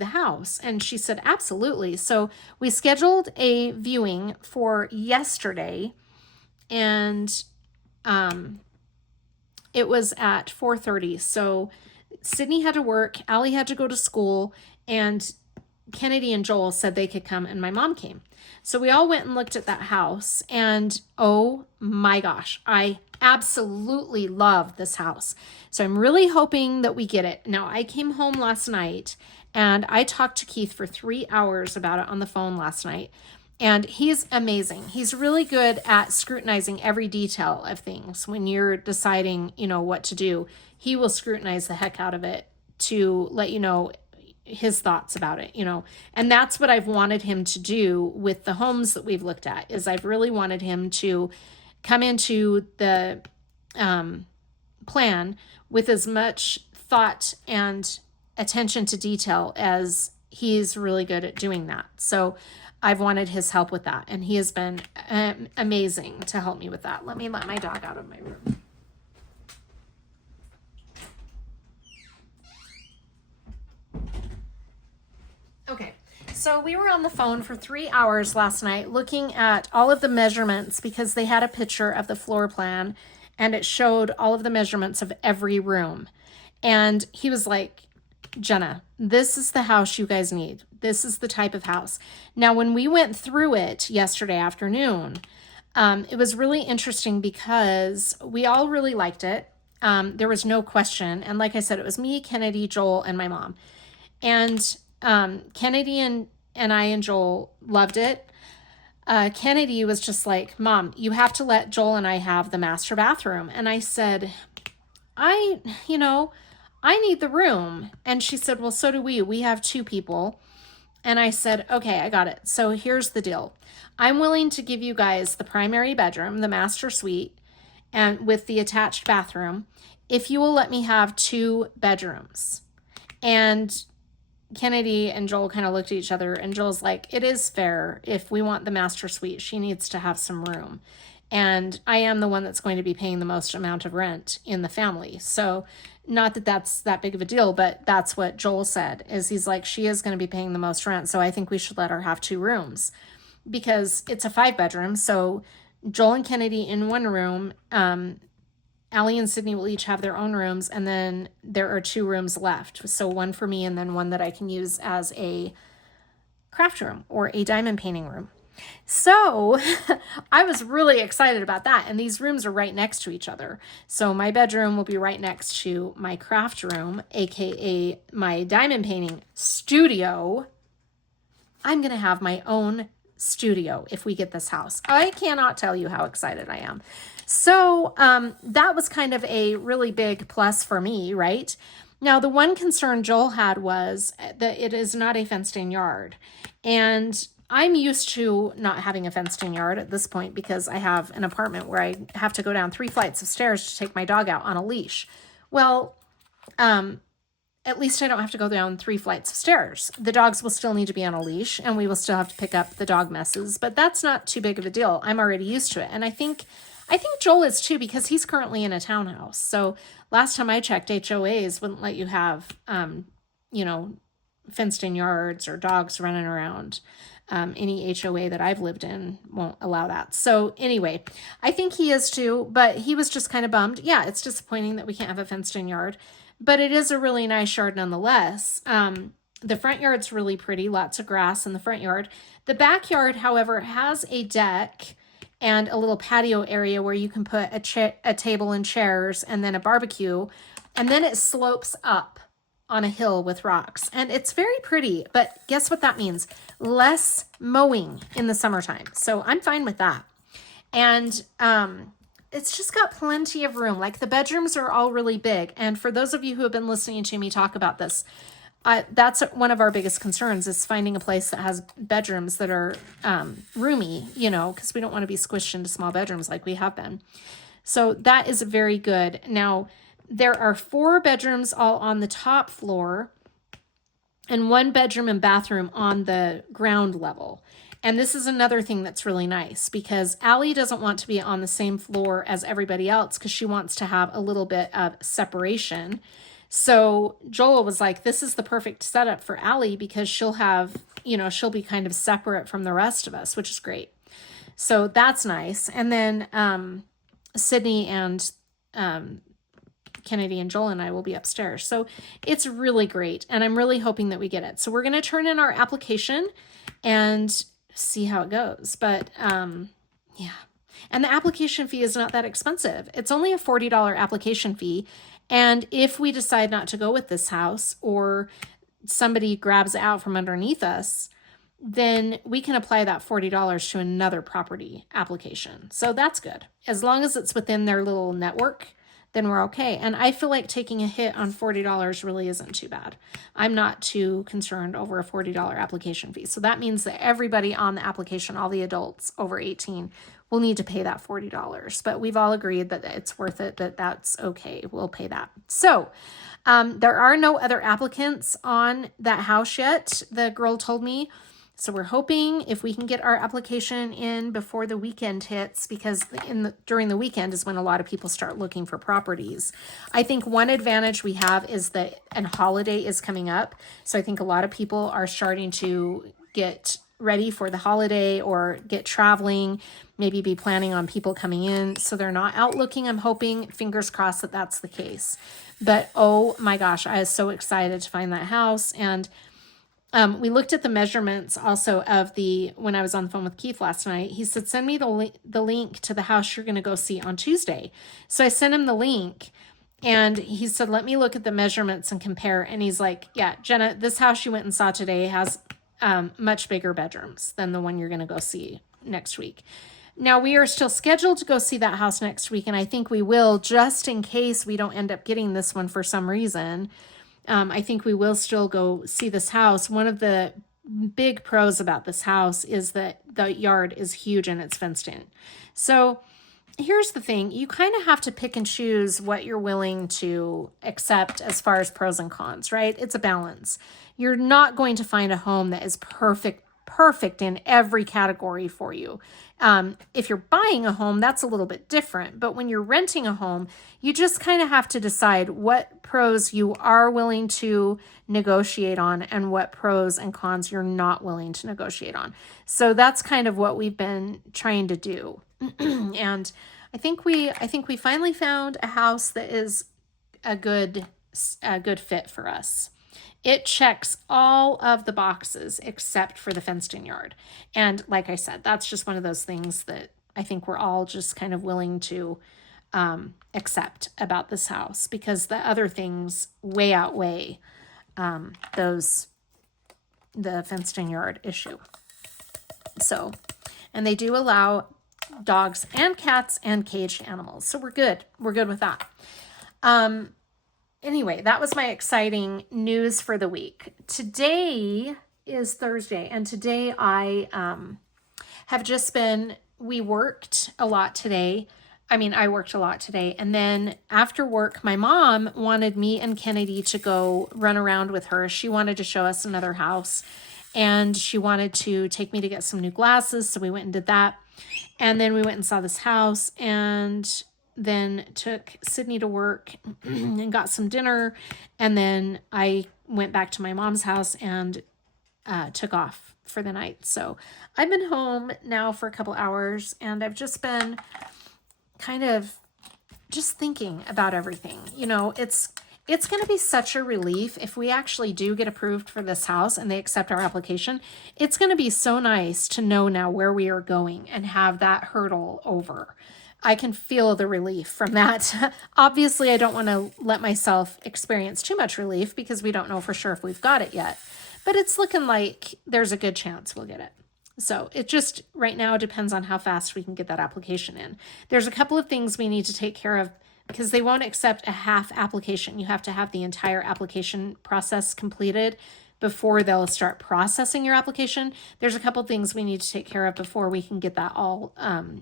house? And she said, absolutely. So we scheduled a viewing for yesterday and it was at 4:30. So Sydney had to work, Allie had to go to school, and Kennedy and Joel said they could come, and my mom came. So we all went and looked at that house, and oh my gosh, I absolutely love this house. So I'm really hoping that we get it. Now, I came home last night, and I talked to Keith for 3 hours about it on the phone last night. And he's amazing. He's really good at scrutinizing every detail of things. When you're deciding, you know, what to do, he will scrutinize the heck out of it to let you know his thoughts about it, you know. And that's what I've wanted him to do with the homes that we've looked at, is I've really wanted him to come into the plan with as much thought and attention to detail as he's really good at doing that. So I've wanted his help with that, and he has been amazing to help me with that. Let me let my dog out of my room. Okay, so we were on the phone for 3 hours last night looking at all of the measurements because they had a picture of the floor plan and it showed all of the measurements of every room. And he was like, Jenna, this is the house you guys need. This is the type of house. Now, when we went through it yesterday afternoon, it was really interesting because we all really liked it. There was no question. And like I said, it was me, Kennedy, Joel, and my mom. And Kennedy and I and Joel loved it. Kennedy was just like, Mom, you have to let Joel and I have the master bathroom. And I said, I need the room. And she said, well, so do we. We have 2 people. And I said, okay, I got it. So here's the deal. I'm willing to give you guys the primary bedroom, the master suite, and with the attached bathroom, if you will let me have 2 bedrooms. And Kennedy and Joel kind of looked at each other, and Joel's like, it is fair. If we want the master suite, she needs to have some room. And I am the one that's going to be paying the most amount of rent in the family. So not that that's that big of a deal, but that's what Joel said, is he's like, she is going to be paying the most rent. So I think we should let her have 2 rooms because it's a 5-bedroom. So Joel and Kennedy in one room, Allie and Sydney will each have their own rooms. And then there are 2 rooms left. So one for me and then one that I can use as a craft room or a diamond painting room. So I was really excited about that. And these rooms are right next to each other. So my bedroom will be right next to my craft room, aka my diamond painting studio. I'm going to have my own studio if we get this house. I cannot tell you how excited I am. So that was kind of a really big plus for me, right? Now, the one concern Joel had was that it is not a fenced-in yard. And I'm used to not having a fenced-in yard at this point because I have an apartment where I have to go down 3 flights of stairs to take my dog out on a leash. Well, at least I don't have to go down 3 flights of stairs. The dogs will still need to be on a leash, and we will still have to pick up the dog messes, but that's not too big of a deal. I'm already used to it, and I think Joel is too because he's currently in a townhouse. So last time I checked, HOAs wouldn't let you have, fenced-in yards or dogs running around. Any HOA that I've lived in won't allow that. So anyway, I think he is too, but he was just kind of bummed. Yeah, it's disappointing that we can't have a fenced-in yard, but it is a really nice yard nonetheless. The front yard's really pretty, lots of grass in the front yard. The backyard, however, has a deck and a little patio area where you can put a table and chairs and then a barbecue. And then it slopes up on a hill with rocks. And it's very pretty, but guess what that means? Less mowing in the summertime. So I'm fine with that. And it's just got plenty of room. Like the bedrooms are all really big. And for those of you who have been listening to me talk about this, that's one of our biggest concerns is finding a place that has bedrooms that are roomy, you know, because we don't want to be squished into small bedrooms like we have been. So that is very good. Now, there are 4 bedrooms all on the top floor and 1 bedroom and bathroom on the ground level. And this is another thing that's really nice because Allie doesn't want to be on the same floor as everybody else because she wants to have a little bit of separation. So Joel was like, this is the perfect setup for Allie because she'll have, you know, she'll be kind of separate from the rest of us, which is great. So that's nice. And then Sydney and Kennedy and Joel and I will be upstairs. So it's really great. And I'm really hoping that we get it. So we're going to turn in our application and see how it goes. But yeah. And the application fee is not that expensive. It's only a $40 application fee. And if we decide not to go with this house or somebody grabs it out from underneath us, then we can apply that $40 to another property application. So that's good. As long as it's within their little network, then we're okay. And I feel like taking a hit on $40 really isn't too bad. I'm not too concerned over a $40 application fee. So that means that everybody on the application, all the adults over 18, will need to pay that $40. But we've all agreed that it's worth it, that that's okay. We'll pay that. So there are no other applicants on that house yet, the girl told me. So we're hoping if we can get our application in before the weekend hits, because during the weekend is when a lot of people start looking for properties. I think one advantage we have is that a holiday is coming up. So I think a lot of people are starting to get ready for the holiday or get traveling, maybe be planning on people coming in. So they're not out looking. I'm hoping, fingers crossed, that that's the case. But oh my gosh, I was so excited to find that house. And we looked at the measurements also of when I was on the phone with Keith last night. He said, send me the link to the house you're going to go see on Tuesday. So I sent him the link and he said, let me look at the measurements and compare. And he's like, yeah, Jenna, this house you went and saw today has much bigger bedrooms than the one you're going to go see next week. Now, we are still scheduled to go see that house next week. And I think we will, just in case we don't end up getting this one for some reason. I think we will still go see this house. One of the big pros about this house is that the yard is huge and it's fenced in. So here's the thing. You kind of have to pick and choose what you're willing to accept as far as pros and cons, right? It's a balance. You're not going to find a home that is perfect in every category for you. If you're buying a home, that's a little bit different. But when you're renting a home, you just kind of have to decide what pros you are willing to negotiate on and what pros and cons you're not willing to negotiate on. So that's kind of what we've been trying to do. And I think we finally found a house that is a good fit for us. It checks all of the boxes except for the fenced-in yard. And like I said, that's just one of those things that I think we're all just kind of willing to accept about this house, because the other things way outweigh the fenced-in yard issue. So, and they do allow dogs and cats and caged animals. So we're good. We're good with that. Anyway, that was my exciting news for the week. Today is Thursday, and today I have just we worked a lot today. I worked a lot today, and then after work, my mom wanted me and Kennedy to go run around with her. She wanted to show us another house, and she wanted to take me to get some new glasses, so we went and did that. And then we went and saw this house, and then took Sydney to work and got some dinner. And then I went back to my mom's house and took off for the night. So I've been home now for a couple hours, and I've just been kind of just thinking about everything. You know, it's it's going to be such a relief if we actually do get approved for this house and they accept our application. It's going to be so nice to know now where we are going and have that hurdle over. I can feel the relief from that. Obviously, I don't want to let myself experience too much relief because we don't know for sure if we've got it yet. But it's looking like there's a good chance we'll get it. So it just right now depends on how fast we can get that application in. There's a couple of things we need to take care of because they won't accept a half application. You have to have the entire application process completed before they'll start processing your application. There's a couple things we need to take care of before we can get that all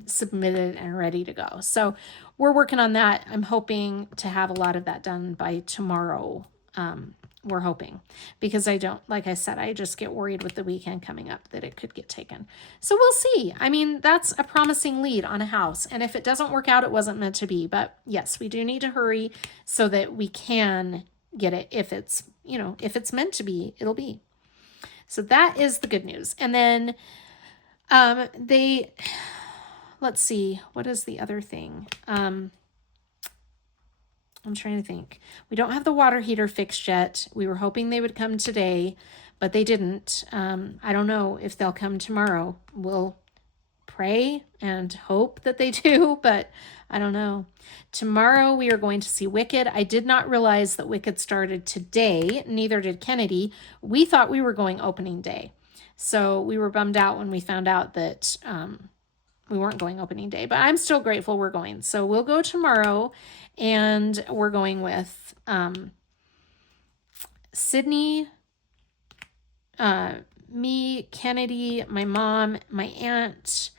submitted and ready to go. So we're working on that. I'm hoping to have a lot of that done by tomorrow. We're hoping, because like I said, I just get worried with the weekend coming up that it could get taken. So we'll see. I mean, that's a promising lead on a house. And if it doesn't work out, it wasn't meant to be. But yes, we do need to hurry so that we can get it. If it's meant to be, it'll be. So that is the good news. And then let's see, what is the other thing? I'm trying to think. We don't have the water heater fixed yet. We were hoping they would come today, but they didn't. I don't know if they'll come tomorrow. We'll pray and hope that they do, but I don't know. Tomorrow we are going to see Wicked. I did not realize that Wicked started today. Neither did Kennedy. We thought we were going opening day. So we were bummed out when we found out that we weren't going opening day, but I'm still grateful we're going. So we'll go tomorrow, and we're going with Sydney, me, Kennedy, my mom, my aunt,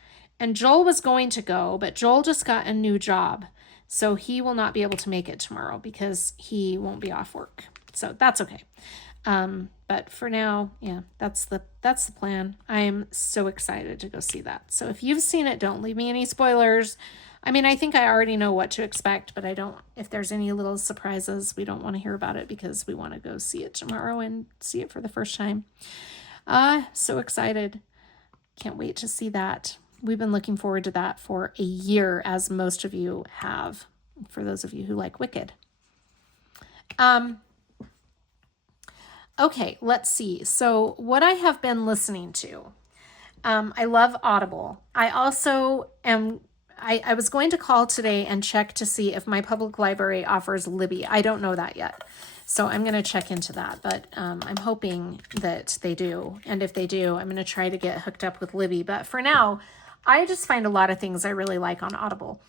and Joel was going to go, but Joel just got a new job. So he will not be able to make it tomorrow because he won't be off work. So that's okay. But for now, yeah, that's the plan. I am so excited to go see that. So if you've seen it, don't leave me any spoilers. I mean, I think I already know what to expect, but if there's any little surprises, we don't want to hear about it because we want to go see it tomorrow and see it for the first time. So excited. Can't wait to see that. We've been looking forward to that for a year, as most of you have, for those of you who like Wicked. Okay, let's see. So what I have been listening to, I love Audible. I also am, I was going to call today and check to see if my public library offers Libby. I don't know that yet. So I'm going to check into that, but I'm hoping that they do. And if they do, I'm going to try to get hooked up with Libby. But for now, I just find a lot of things I really like on Audible.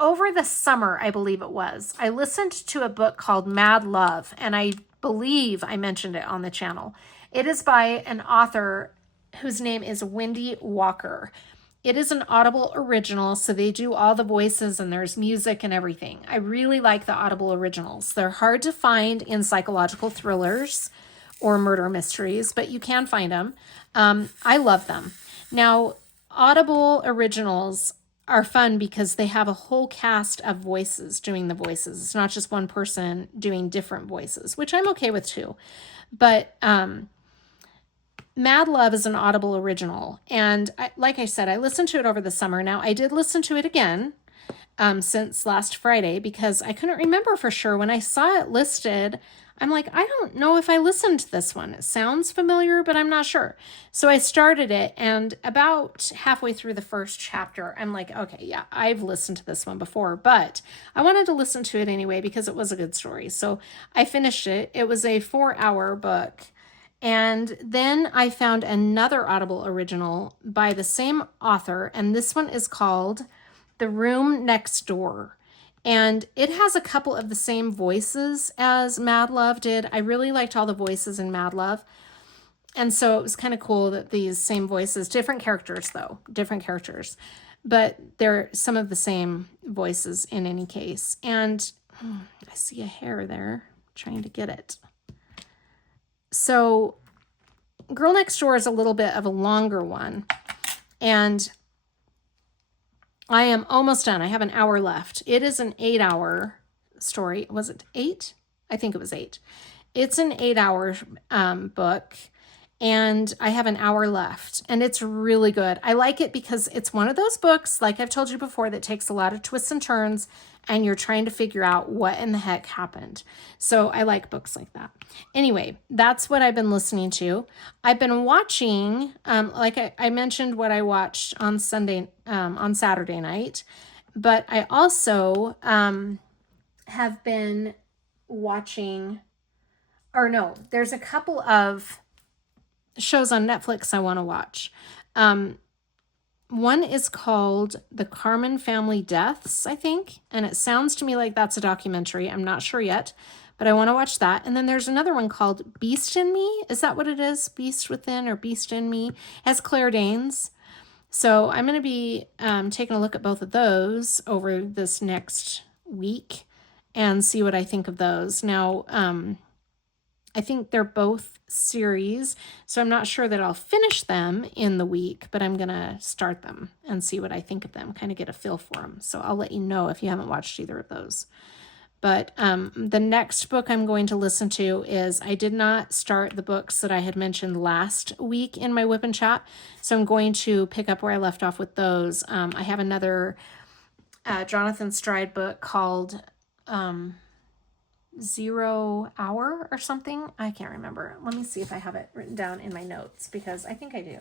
Over the summer, I believe it was, I listened to a book called Mad Love, and I believe I mentioned it on the channel. It is by an author whose name is Wendy Walker. It is an Audible original, so they do all the voices and there's music and everything. I really like the Audible originals. They're hard to find in psychological thrillers or murder mysteries, but you can find them. I love them. Now, Audible originals are fun because they have a whole cast of voices doing the voices. It's not just one person doing different voices, which I'm okay with too. But Mad Love is an Audible original. And like I said, I listened to it over the summer. Now, I did listen to it again since last Friday because I couldn't remember for sure. When I saw it listed, I'm like, I don't know if I listened to this one. It sounds familiar, but I'm not sure. So I started it, and about halfway through the first chapter, I'm like, okay, yeah, I've listened to this one before, but I wanted to listen to it anyway because it was a good story. So I finished it. It was a 4-hour book. And then I found another Audible original by the same author, and this one is called The Room Next Door. And it has a couple of the same voices as Mad Love did. I really liked all the voices in Mad Love. And so it was kind of cool that these same voices, different characters, but they're some of the same voices in any case. And I see a hair there, trying to get it. So Girl Next Door is a little bit of a longer one. And I am almost done. I have an hour left. It is an 8-hour story. Was it 8? I think it was 8. It's an 8-hour book, and I have an hour left, and it's really good. I like it because it's one of those books, like I've told you before, that takes a lot of twists and turns and you're trying to figure out what in the heck happened. So I like books like that. Anyway, that's what I've been listening to. I've been watching, like I mentioned what I watched on Saturday night, but I also have been watching, or no, there's a couple of shows on Netflix I want to watch. One is called The Carmen Family Deaths, I think. And it sounds to me like that's a documentary. I'm not sure yet, but I want to watch that. And then there's another one called Beast in Me. Is that what it is? Beast Within or Beast in Me? It has Claire Danes. So I'm going to be taking a look at both of those over this next week and see what I think of those. Now, I think they're both series, so I'm not sure that I'll finish them in the week, but I'm going to start them and see what I think of them, kind of get a feel for them. So I'll let you know if you haven't watched either of those. But the next book I'm going to listen to is, I did not start the books that I had mentioned last week in my WIP and Chat, so I'm going to pick up where I left off with those. I have another Jonathan Stride book called 0 Hour or something. I can't remember. Let me see if I have it written down in my notes, because I think I do.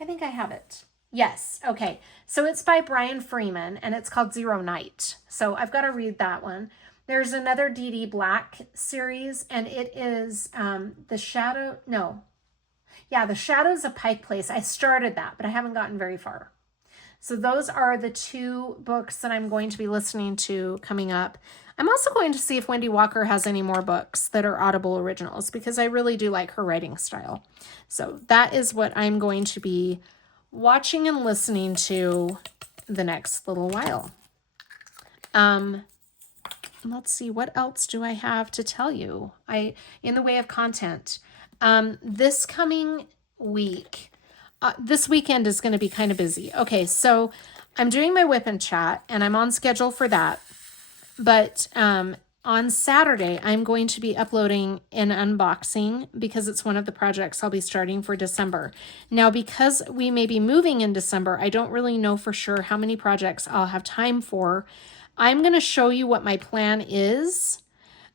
I think I have it. Yes. Okay. So it's by Brian Freeman and it's called Zero Night. So I've got to read that one. There's another D.D. Black series, and it is The Shadows of Pike Place. I started that, but I haven't gotten very far. So those are the two books that I'm going to be listening to coming up. I'm also going to see if Wendy Walker has any more books that are Audible originals, because I really do like her writing style. So that is what I'm going to be watching and listening to the next little while. Let's see, what else do I have to tell you in the way of content? This coming week, this weekend is going to be kind of busy. Okay, so I'm doing my WIP and Chat, and I'm on schedule for that. But on Saturday, I'm going to be uploading an unboxing, because it's one of the projects I'll be starting for December. Now, because we may be moving in December, I don't really know for sure how many projects I'll have time for. I'm going to show you what my plan is.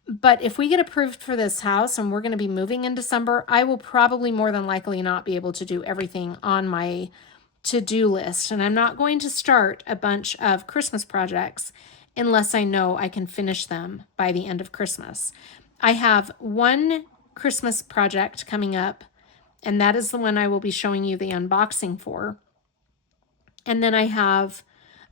But if we get approved for this house and we're going to be moving in December, I will probably more than likely not be able to do everything on my to-do list. And I'm not going to start a bunch of Christmas projects unless I know I can finish them by the end of Christmas. I have one Christmas project coming up, and that is the one I will be showing you the unboxing for. And then I have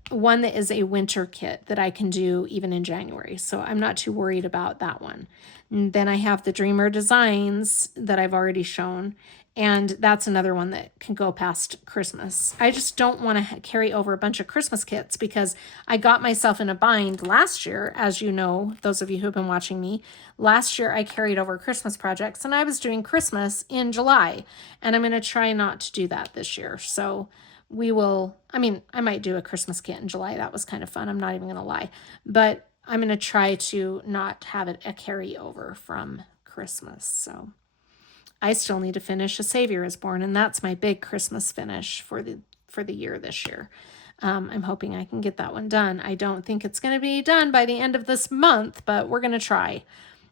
one that is a winter kit that I can do even in January. So I'm not too worried about that one. And then I have the Dreamer Designs that I've already shown. And that's another one that can go past Christmas. I just don't want to carry over a bunch of Christmas kits, because I got myself in a bind last year. As you know, those of you who have been watching me, last year I carried over Christmas projects, and I was doing Christmas in July. And I'm going to try not to do that this year. So I might do a Christmas kit in July. That was kind of fun. I'm not even going to lie. But I'm going to try to not have it a carryover from Christmas. So I still need to finish A Savior is Born, and that's my big Christmas finish for the year this year. I'm hoping I can get that one done. I don't think it's going to be done by the end of this month, but we're going to try.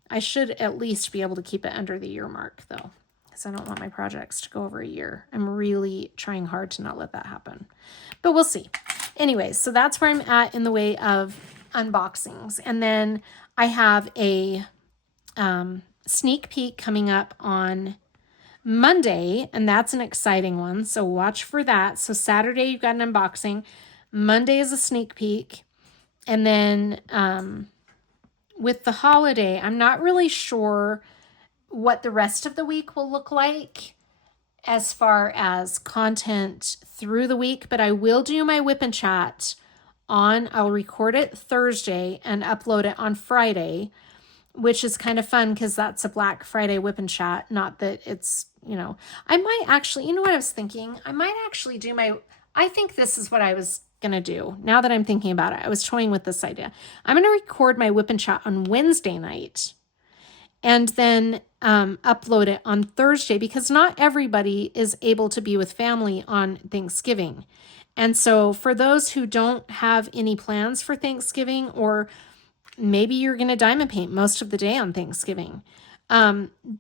I should at least be able to keep it under the year mark, though, because I don't want my projects to go over a year. I'm really trying hard to not let that happen, but we'll see. Anyways, so that's where I'm at in the way of unboxings. And then I have a sneak peek coming up on Monday, and that's an exciting one. So watch for that. So Saturday, you've got an unboxing. Monday is a sneak peek. And then with the holiday, I'm not really sure what the rest of the week will look like as far as content through the week, but I will do my WIP and Chat I'll record it Thursday and upload it on Friday, which is kind of fun because that's a Black Friday WIP and Chat. Not that it's, I might actually, what I was thinking? I might actually do I think this is what I was going to do. Now that I'm thinking about it, I was toying with this idea. I'm going to record my WIP and Chat on Wednesday night and then upload it on Thursday, because not everybody is able to be with family on Thanksgiving. And so for those who don't have any plans for Thanksgiving, or maybe you're going to diamond paint most of the day on Thanksgiving,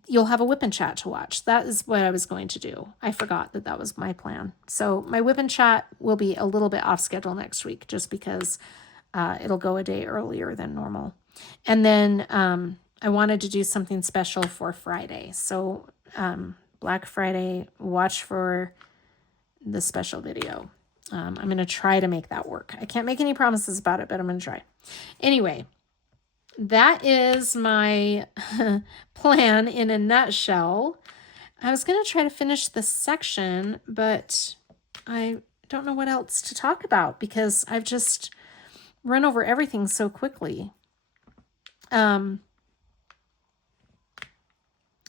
you'll have a WIP and Chat to watch. That is what I was going to do. I forgot that that was my plan. So my WIP and Chat will be a little bit off schedule next week, just because it'll go a day earlier than normal. And then I wanted to do something special for Friday. So Black Friday, watch for the special video. I'm going to try to make that work. I can't make any promises about it, but I'm going to try. Anyway, that is my plan in a nutshell. I was going to try to finish this section, but I don't know what else to talk about because I've just run over everything so quickly. Oh,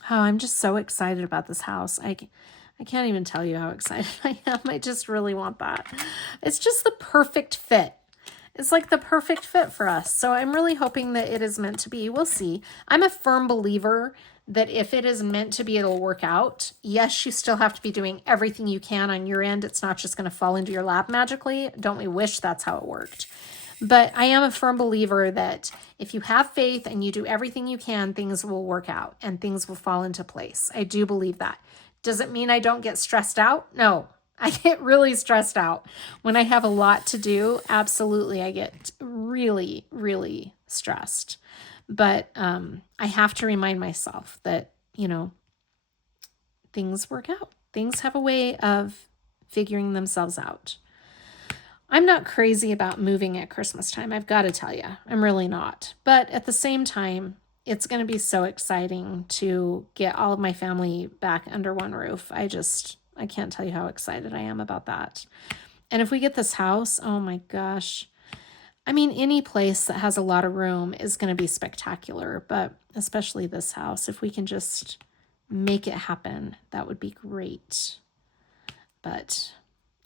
I'm just so excited about this house. I can't even tell you how excited I am. I just really want that. It's just the perfect fit. It's like the perfect fit for us. So I'm really hoping that it is meant to be. We'll see. I'm a firm believer that if it is meant to be, it'll work out. Yes, you still have to be doing everything you can on your end. It's not just going to fall into your lap magically. Don't we wish that's how it worked? But I am a firm believer that if you have faith and you do everything you can, things will work out and things will fall into place. I do believe that. Does it mean I don't get stressed out? No, I get really stressed out when I have a lot to do. Absolutely, I get really, really stressed. But I have to remind myself that, you know, things work out. Things have a way of figuring themselves out. I'm not crazy about moving at Christmas time. I've got to tell you, I'm really not. But at the same time, it's going to be so exciting to get all of my family back under one roof. I can't tell you how excited I am about that. And if we get this house, oh my gosh. I mean, any place that has a lot of room is going to be spectacular, but especially this house, if we can just make it happen, that would be great. But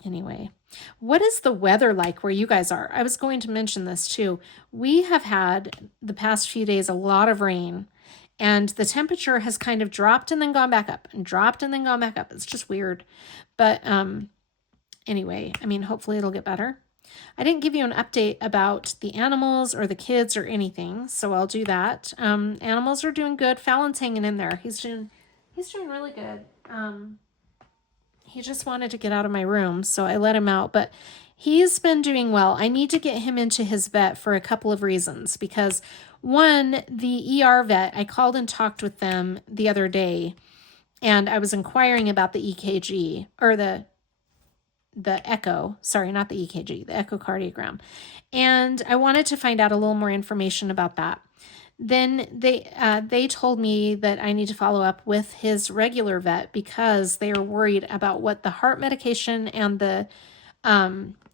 anyway, what is the weather like where you guys are? I was going to mention this too. We have had the past few days a lot of rain, and the temperature has kind of dropped and then gone back up and dropped and then gone back up. It's just weird. But anyway, I mean, hopefully it'll get better. I didn't give you an update about the animals or the kids or anything, so I'll do that. Animals are doing good. Fallon's hanging in there. He's doing really good. He just wanted to get out of my room, so I let him out, but he's been doing well. I need to get him into his vet for a couple of reasons, because one, the ER vet, I called and talked with them the other day, and I was inquiring about the EKG, or the echo, sorry, not the EKG, the echocardiogram. And I wanted to find out a little more information about that. Then they told me that I need to follow up with his regular vet because they are worried about what the heart medication and the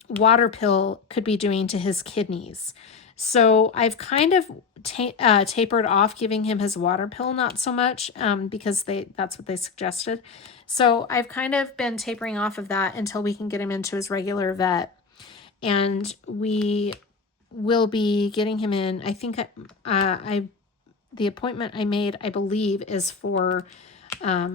water pill could be doing to his kidneys. So I've kind of tapered off giving him his water pill, not so much because that's what they suggested. So I've kind of been tapering off of that until we can get him into his regular vet. And we will be getting him in. I think the appointment I made, I believe, is for I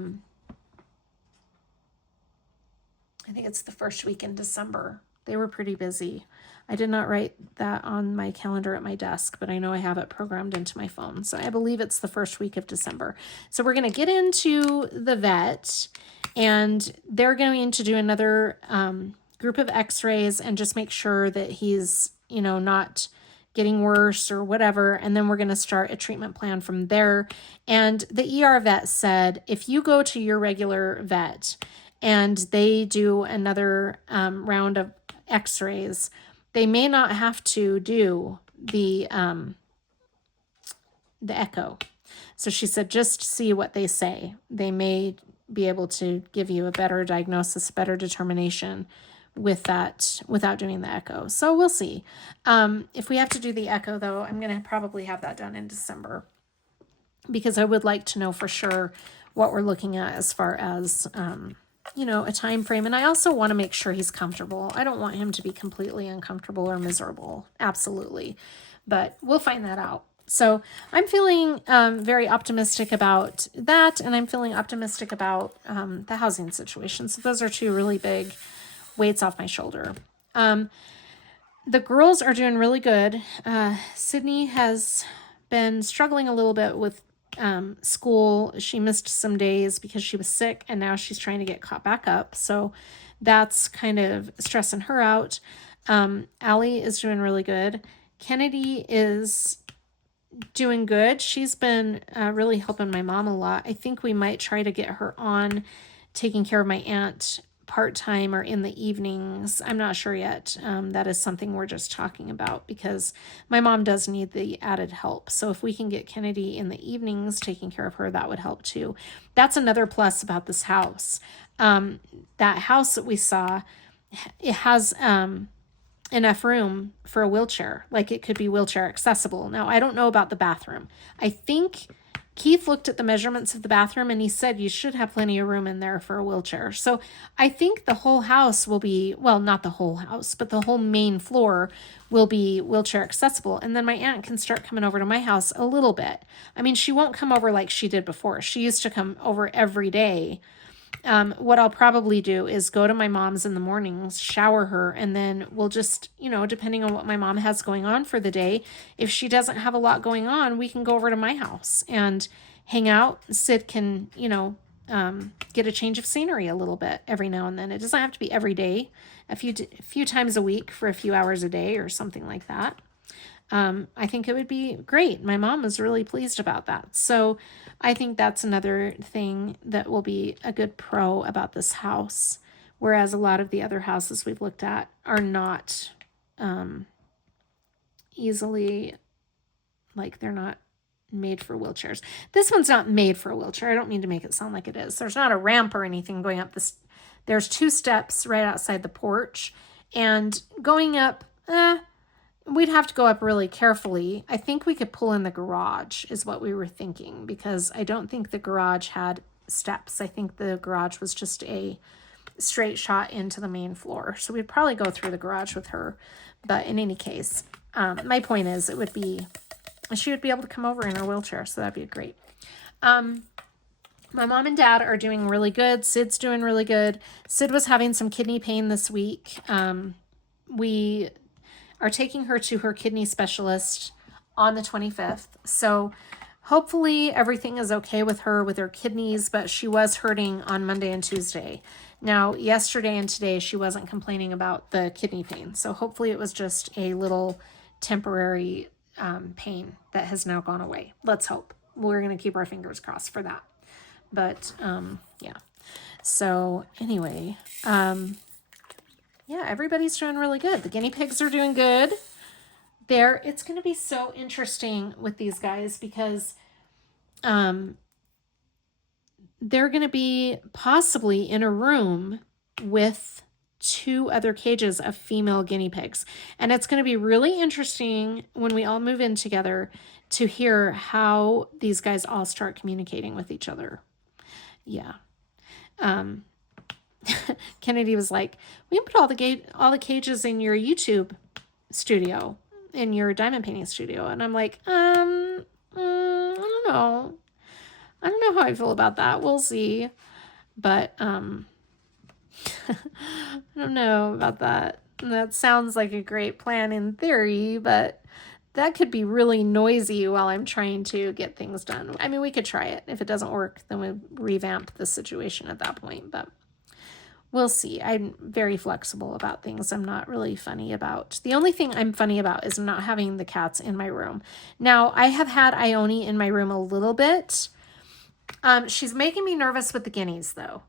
think it's the first week in December. They were pretty busy. I did not write that on my calendar at my desk, but I know I have it programmed into my phone. So I believe it's the first week of December. So we're going to get into the vet, and they're going to do another group of x-rays and just make sure that he's, you know, not getting worse or whatever. And then we're going to start a treatment plan from there. And the ER vet said, if you go to your regular vet and they do another round of x-rays, they may not have to do the echo. So she said, just see what they say. They may be able to give you a better diagnosis, better determination with that without doing the echo. So we'll see. If we have to do the echo, though, I'm going to probably have that done in December because I would like to know for sure what we're looking at as far as, you know, a time frame. And I also want to make sure he's comfortable. I don't want him to be completely uncomfortable or miserable. Absolutely. But we'll find that out. So I'm feeling very optimistic about that. And I'm feeling optimistic about the housing situation. So those are two really big weights off my shoulder. The girls are doing really good. Sydney has been struggling a little bit with school. She missed some days because she was sick, and now she's trying to get caught back up. So that's kind of stressing her out. Allie is doing really good. Kennedy is doing good. She's been really helping my mom a lot. I think we might try to get her on taking care of my aunt part-time or in the evenings. I'm not sure yet. That is something we're just talking about because my mom does need the added help. So if we can get Kennedy in the evenings taking care of her, that would help too. That's another plus about this house. That house that we saw, it has enough room for a wheelchair. Like it could be wheelchair accessible. Now, I don't know about the bathroom. I think Keith looked at the measurements of the bathroom and he said you should have plenty of room in there for a wheelchair. So I think the whole house will be, well, not the whole house, but the whole main floor will be wheelchair accessible. And then my aunt can start coming over to my house a little bit. I mean, she won't come over like she did before. She used to come over every day. What I'll probably do is go to my mom's in the mornings, shower her, and then we'll just, depending on what my mom has going on for the day, if she doesn't have a lot going on, we can go over to my house and hang out. Sid can, get a change of scenery a little bit every now and then. It doesn't have to be every day, a few times a week for a few hours a day or something like that. I think it would be great. My mom was really pleased about that. So I think that's another thing that will be a good pro about this house. Whereas a lot of the other houses we've looked at are not easily, like they're not made for wheelchairs. This one's not made for a wheelchair. I don't mean to make it sound like it is. There's not a ramp or anything going up this. There's 2 steps right outside the porch. And going up, we'd have to go up really carefully. I think we could pull in the garage is what we were thinking because I don't think the garage had steps. I think the garage was just a straight shot into the main floor. So we'd probably go through the garage with her. But in any case, my point is she would be able to come over in her wheelchair. So that'd be great. My mom and dad are doing really good. Sid's doing really good. Sid was having some kidney pain this week. We are taking her to her kidney specialist on the 25th. So hopefully everything is okay with her kidneys, but she was hurting on Monday and Tuesday. Now, yesterday and today, she wasn't complaining about the kidney pain. So hopefully it was just a little temporary pain that has now gone away. Let's hope. We're going to keep our fingers crossed for that. But yeah. So anyway, yeah, everybody's doing really good. The guinea pigs are doing good. It's going to be so interesting with these guys because they're going to be possibly in a room with 2 other cages of female guinea pigs. And it's going to be really interesting when we all move in together to hear how these guys all start communicating with each other. Yeah. Kennedy was like, we can put all the cages in your YouTube studio, in your diamond painting studio. And I'm like, I don't know. I don't know how I feel about that. We'll see. But, I don't know about that. That sounds like a great plan in theory, but that could be really noisy while I'm trying to get things done. I mean, we could try it. If it doesn't work, then we revamp the situation at that point, but we'll see. I'm very flexible about things. I'm not really funny about. The only thing I'm funny about is not having the cats in my room. Now, I have had Ione in my room a little bit. She's making me nervous with the guineas, though.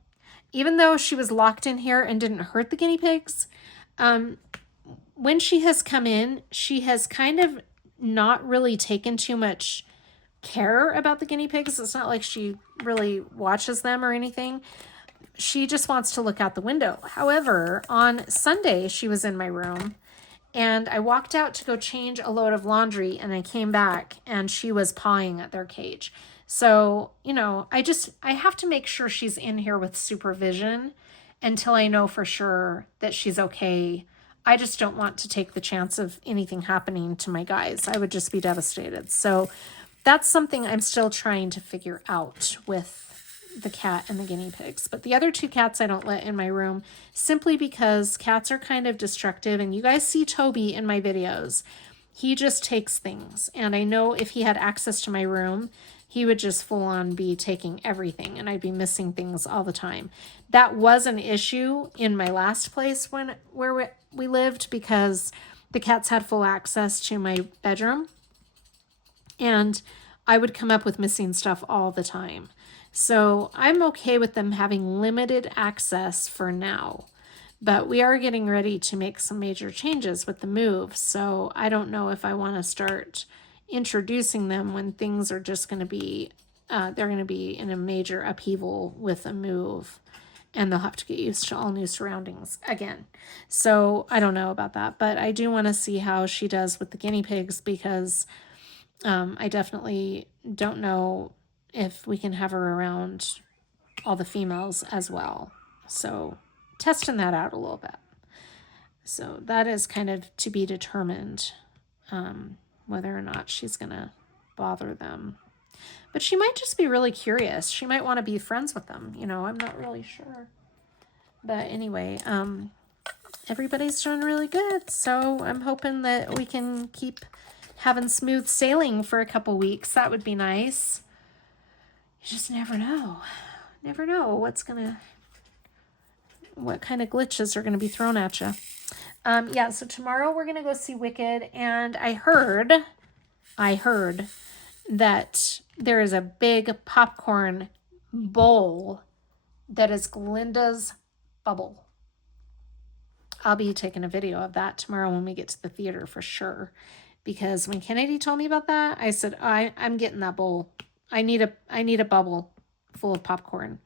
Even though she was locked in here and didn't hurt the guinea pigs, when she has come in, she has kind of not really taken too much care about the guinea pigs. It's not like she really watches them or anything. She just wants to look out the window. However, on Sunday, she was in my room and I walked out to go change a load of laundry and I came back and she was pawing at their cage. So, I have to make sure she's in here with supervision until I know for sure that she's okay. I just don't want to take the chance of anything happening to my guys. I would just be devastated. So that's something I'm still trying to figure out with the cat and the guinea pigs. But the other two cats I don't let in my room simply because cats are kind of destructive. And you guys see Toby in my videos. He just takes things. And I know if he had access to my room, he would just full on be taking everything and I'd be missing things all the time. That was an issue in my last place where we lived because the cats had full access to my bedroom and I would come up with missing stuff all the time. So I'm okay with them having limited access for now. But we are getting ready to make some major changes with the move. So I don't know if I want to start introducing them when things are just going to be, they're going to be in a major upheaval with a move. And they'll have to get used to all new surroundings again. So I don't know about that. But I do want to see how she does with the guinea pigs because I definitely don't know if we can have her around all the females as well. So testing that out a little bit. So that is kind of to be determined whether or not she's going to bother them. But she might just be really curious. She might want to be friends with them. You know, I'm not really sure. But anyway, everybody's doing really good. So I'm hoping that we can keep having smooth sailing for a couple weeks. That would be nice. You just never know. Never know what kind of glitches are going to be thrown at you. Yeah, so tomorrow we're going to go see Wicked, and I heard that there is a big popcorn bowl that is Glinda's bubble. I'll be taking a video of that tomorrow when we get to the theater for sure, because when Kennedy told me about that, I said, I'm getting that bowl. I need a bubble full of popcorn.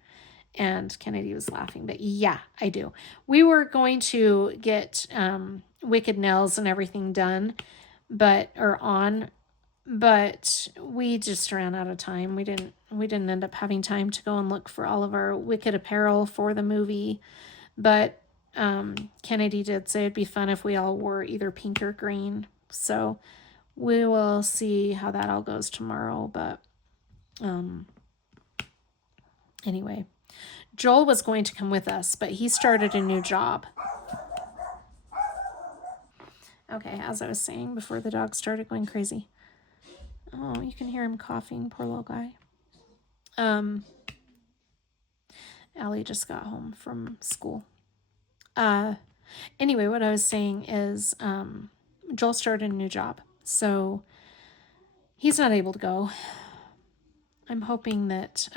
And Kennedy was laughing, but yeah, I do. We were going to get Wicked nails and everything done, but we just ran out of time. We didn't end up having time to go and look for all of our Wicked apparel for the movie. But Kennedy did say it'd be fun if we all wore either pink or green. So we will see how that all goes tomorrow. But anyway. Joel was going to come with us, but he started a new job. Okay, as I was saying before the dog started going crazy. Oh, you can hear him coughing, poor little guy. Allie just got home from school. Anyway, what I was saying is Joel started a new job, so he's not able to go. I'm hoping that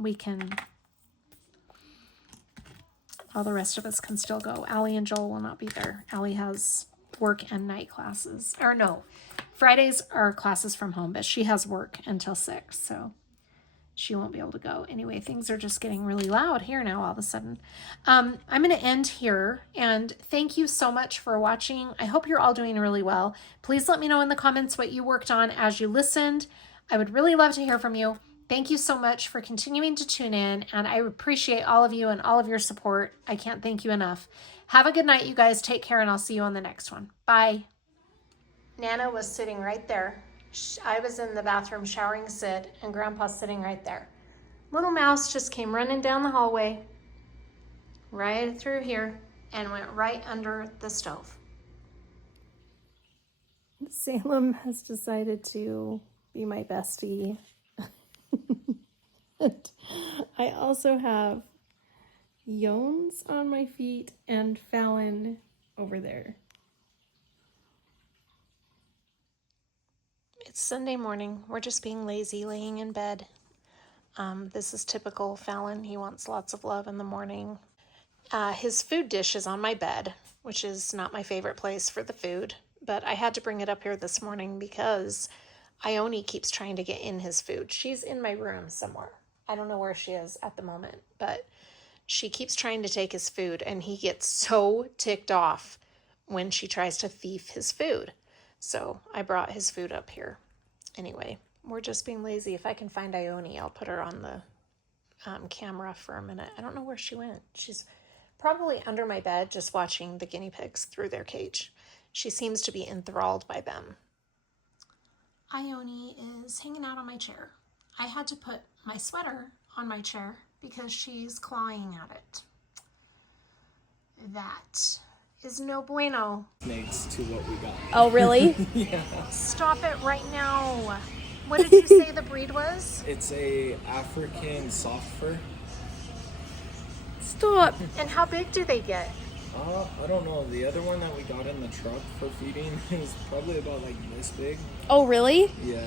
we can, all the rest of us can still go. Allie and Joel will not be there. Allie has work and night classes. Or no, Fridays are classes from home, but she has work until 6, so she won't be able to go. Anyway, things are just getting really loud here now all of a sudden. I'm going to end here, and thank you so much for watching. I hope you're all doing really well. Please let me know in the comments what you worked on as you listened. I would really love to hear from you. Thank you so much for continuing to tune in, and I appreciate all of you and all of your support. I can't thank you enough. Have a good night, you guys. Take care, and I'll see you on the next one. Bye. Nana was sitting right there. I was in the bathroom showering Sid, and Grandpa's sitting right there. Little mouse just came running down the hallway, right through here, and went right under the stove. Salem has decided to be my bestie. And I also have Yones on my feet and Fallon over there. It's Sunday morning. We're just being lazy, laying in bed. This is typical Fallon. He wants lots of love in the morning. His food dish is on my bed, which is not my favorite place for the food, but I had to bring it up here this morning because Ione keeps trying to get in his food. She's in my room somewhere. I don't know where she is at the moment, but she keeps trying to take his food, and he gets so ticked off when she tries to thief his food. So I brought his food up here. Anyway, we're just being lazy. If I can find Ione, I'll put her on the camera for a minute. I don't know where she went. She's probably under my bed just watching the guinea pigs through their cage. She seems to be enthralled by them. Ione is hanging out on my chair. I had to put my sweater on my chair because she's clawing at it. That is no bueno. Next to what we got. Oh, really? Yeah. Stop it right now. What did you say the breed was? It's a African soft fur. Stop. And how big do they get? I don't know. The other one that we got in the truck for feeding is probably about like this big. Oh, really? Yeah.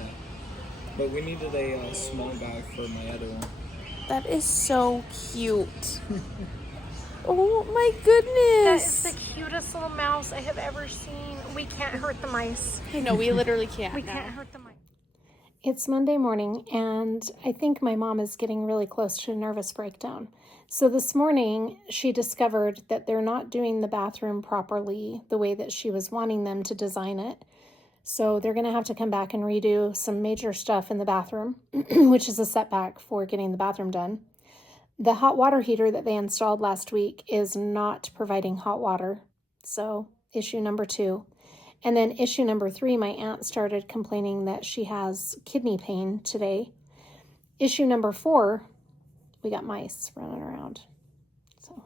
But we needed a small bag for my other one. That is so cute. Oh my That goodness. is the cutest little mouse I have ever seen. We can't hurt the mice. I know, we literally can't. We now. can't hurt the mice. It's Monday morning, and I think my mom is getting really close to a nervous breakdown. So this morning, she discovered that they're not doing the bathroom properly the way that she was wanting them to design it. So they're going to have to come back and redo some major stuff in the bathroom, which is a setback for getting the bathroom done. The hot water heater that they installed last week is not providing hot water. So issue number 2. And then issue number 3, my aunt started complaining that she has kidney pain today. Issue number 4, we got mice running around. So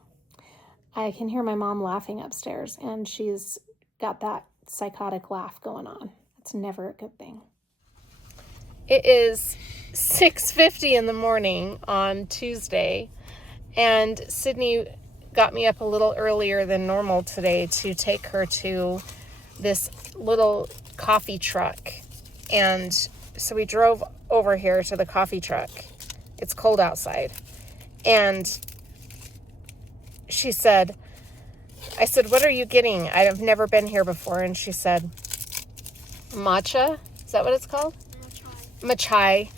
I can hear my mom laughing upstairs, and she's got that psychotic laugh going on. That's never a good thing. It is 6:50 in the morning on Tuesday, and Sydney got me up a little earlier than normal today to take her to this little coffee truck. And so we drove over here to the coffee truck. It's cold outside. And she said, I said, what are you getting? I've never been here before. And she said, matcha? Is that what it's called? Matcha.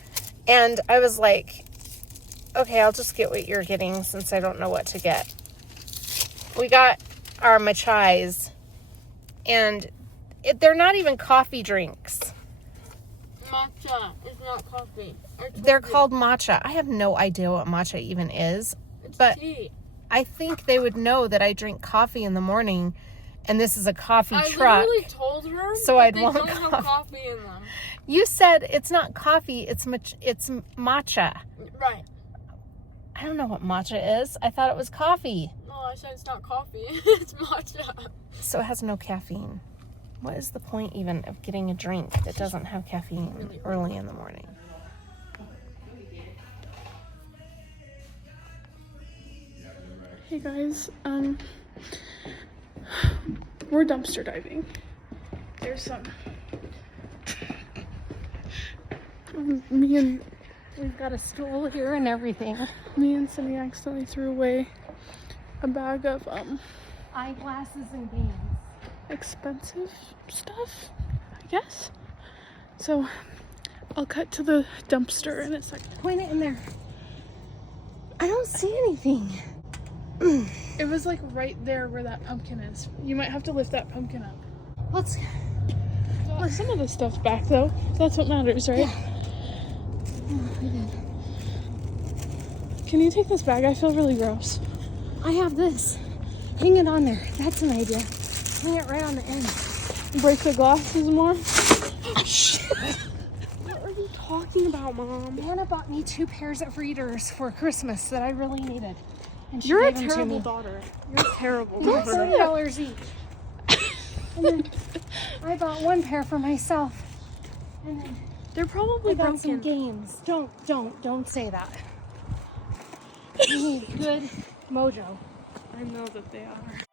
And I was like, okay, I'll just get what you're getting since I don't know what to get. We got our matchas, and they're not even coffee drinks. Matcha is not coffee. They're called matcha. I have no idea what matcha even is, but tea. I think they would know that I drink coffee in the morning, and this is a coffee I truck. literally told her So that I'd they want don't have coffee. coffee in them. You said it's not coffee, it's matcha. Right. I don't know what matcha is. I thought it was coffee. No, I said it's not coffee. It's matcha. So it has no caffeine. What is the point even of getting a drink that doesn't have caffeine early in the morning? Hey guys, we're dumpster diving. There's some. We've got a stool here and everything. Me and Cindy accidentally threw away a bag of Eyeglasses and games. expensive stuff, I guess. So I'll cut to the dumpster in a second. Point it in there. I don't see anything. It was like right there where that pumpkin is. You might have to lift that pumpkin up. Let's. Well, some of the stuff's back though. That's what matters, right? Yeah. Can you take this bag? I feel really gross. I have this. Hang it on there. That's an idea. Hang it right on the end. Break the glasses more. Shit. What are you talking about, Mom? Hannah bought me 2 pairs of readers for Christmas that I really needed. And she You're a gave them to terrible me. daughter. You're a terrible They're daughter. $7 each. And then I bought 1 pair for myself. And then They're probably I got some broken. games. Don't say that. You need good mojo. I know that they are.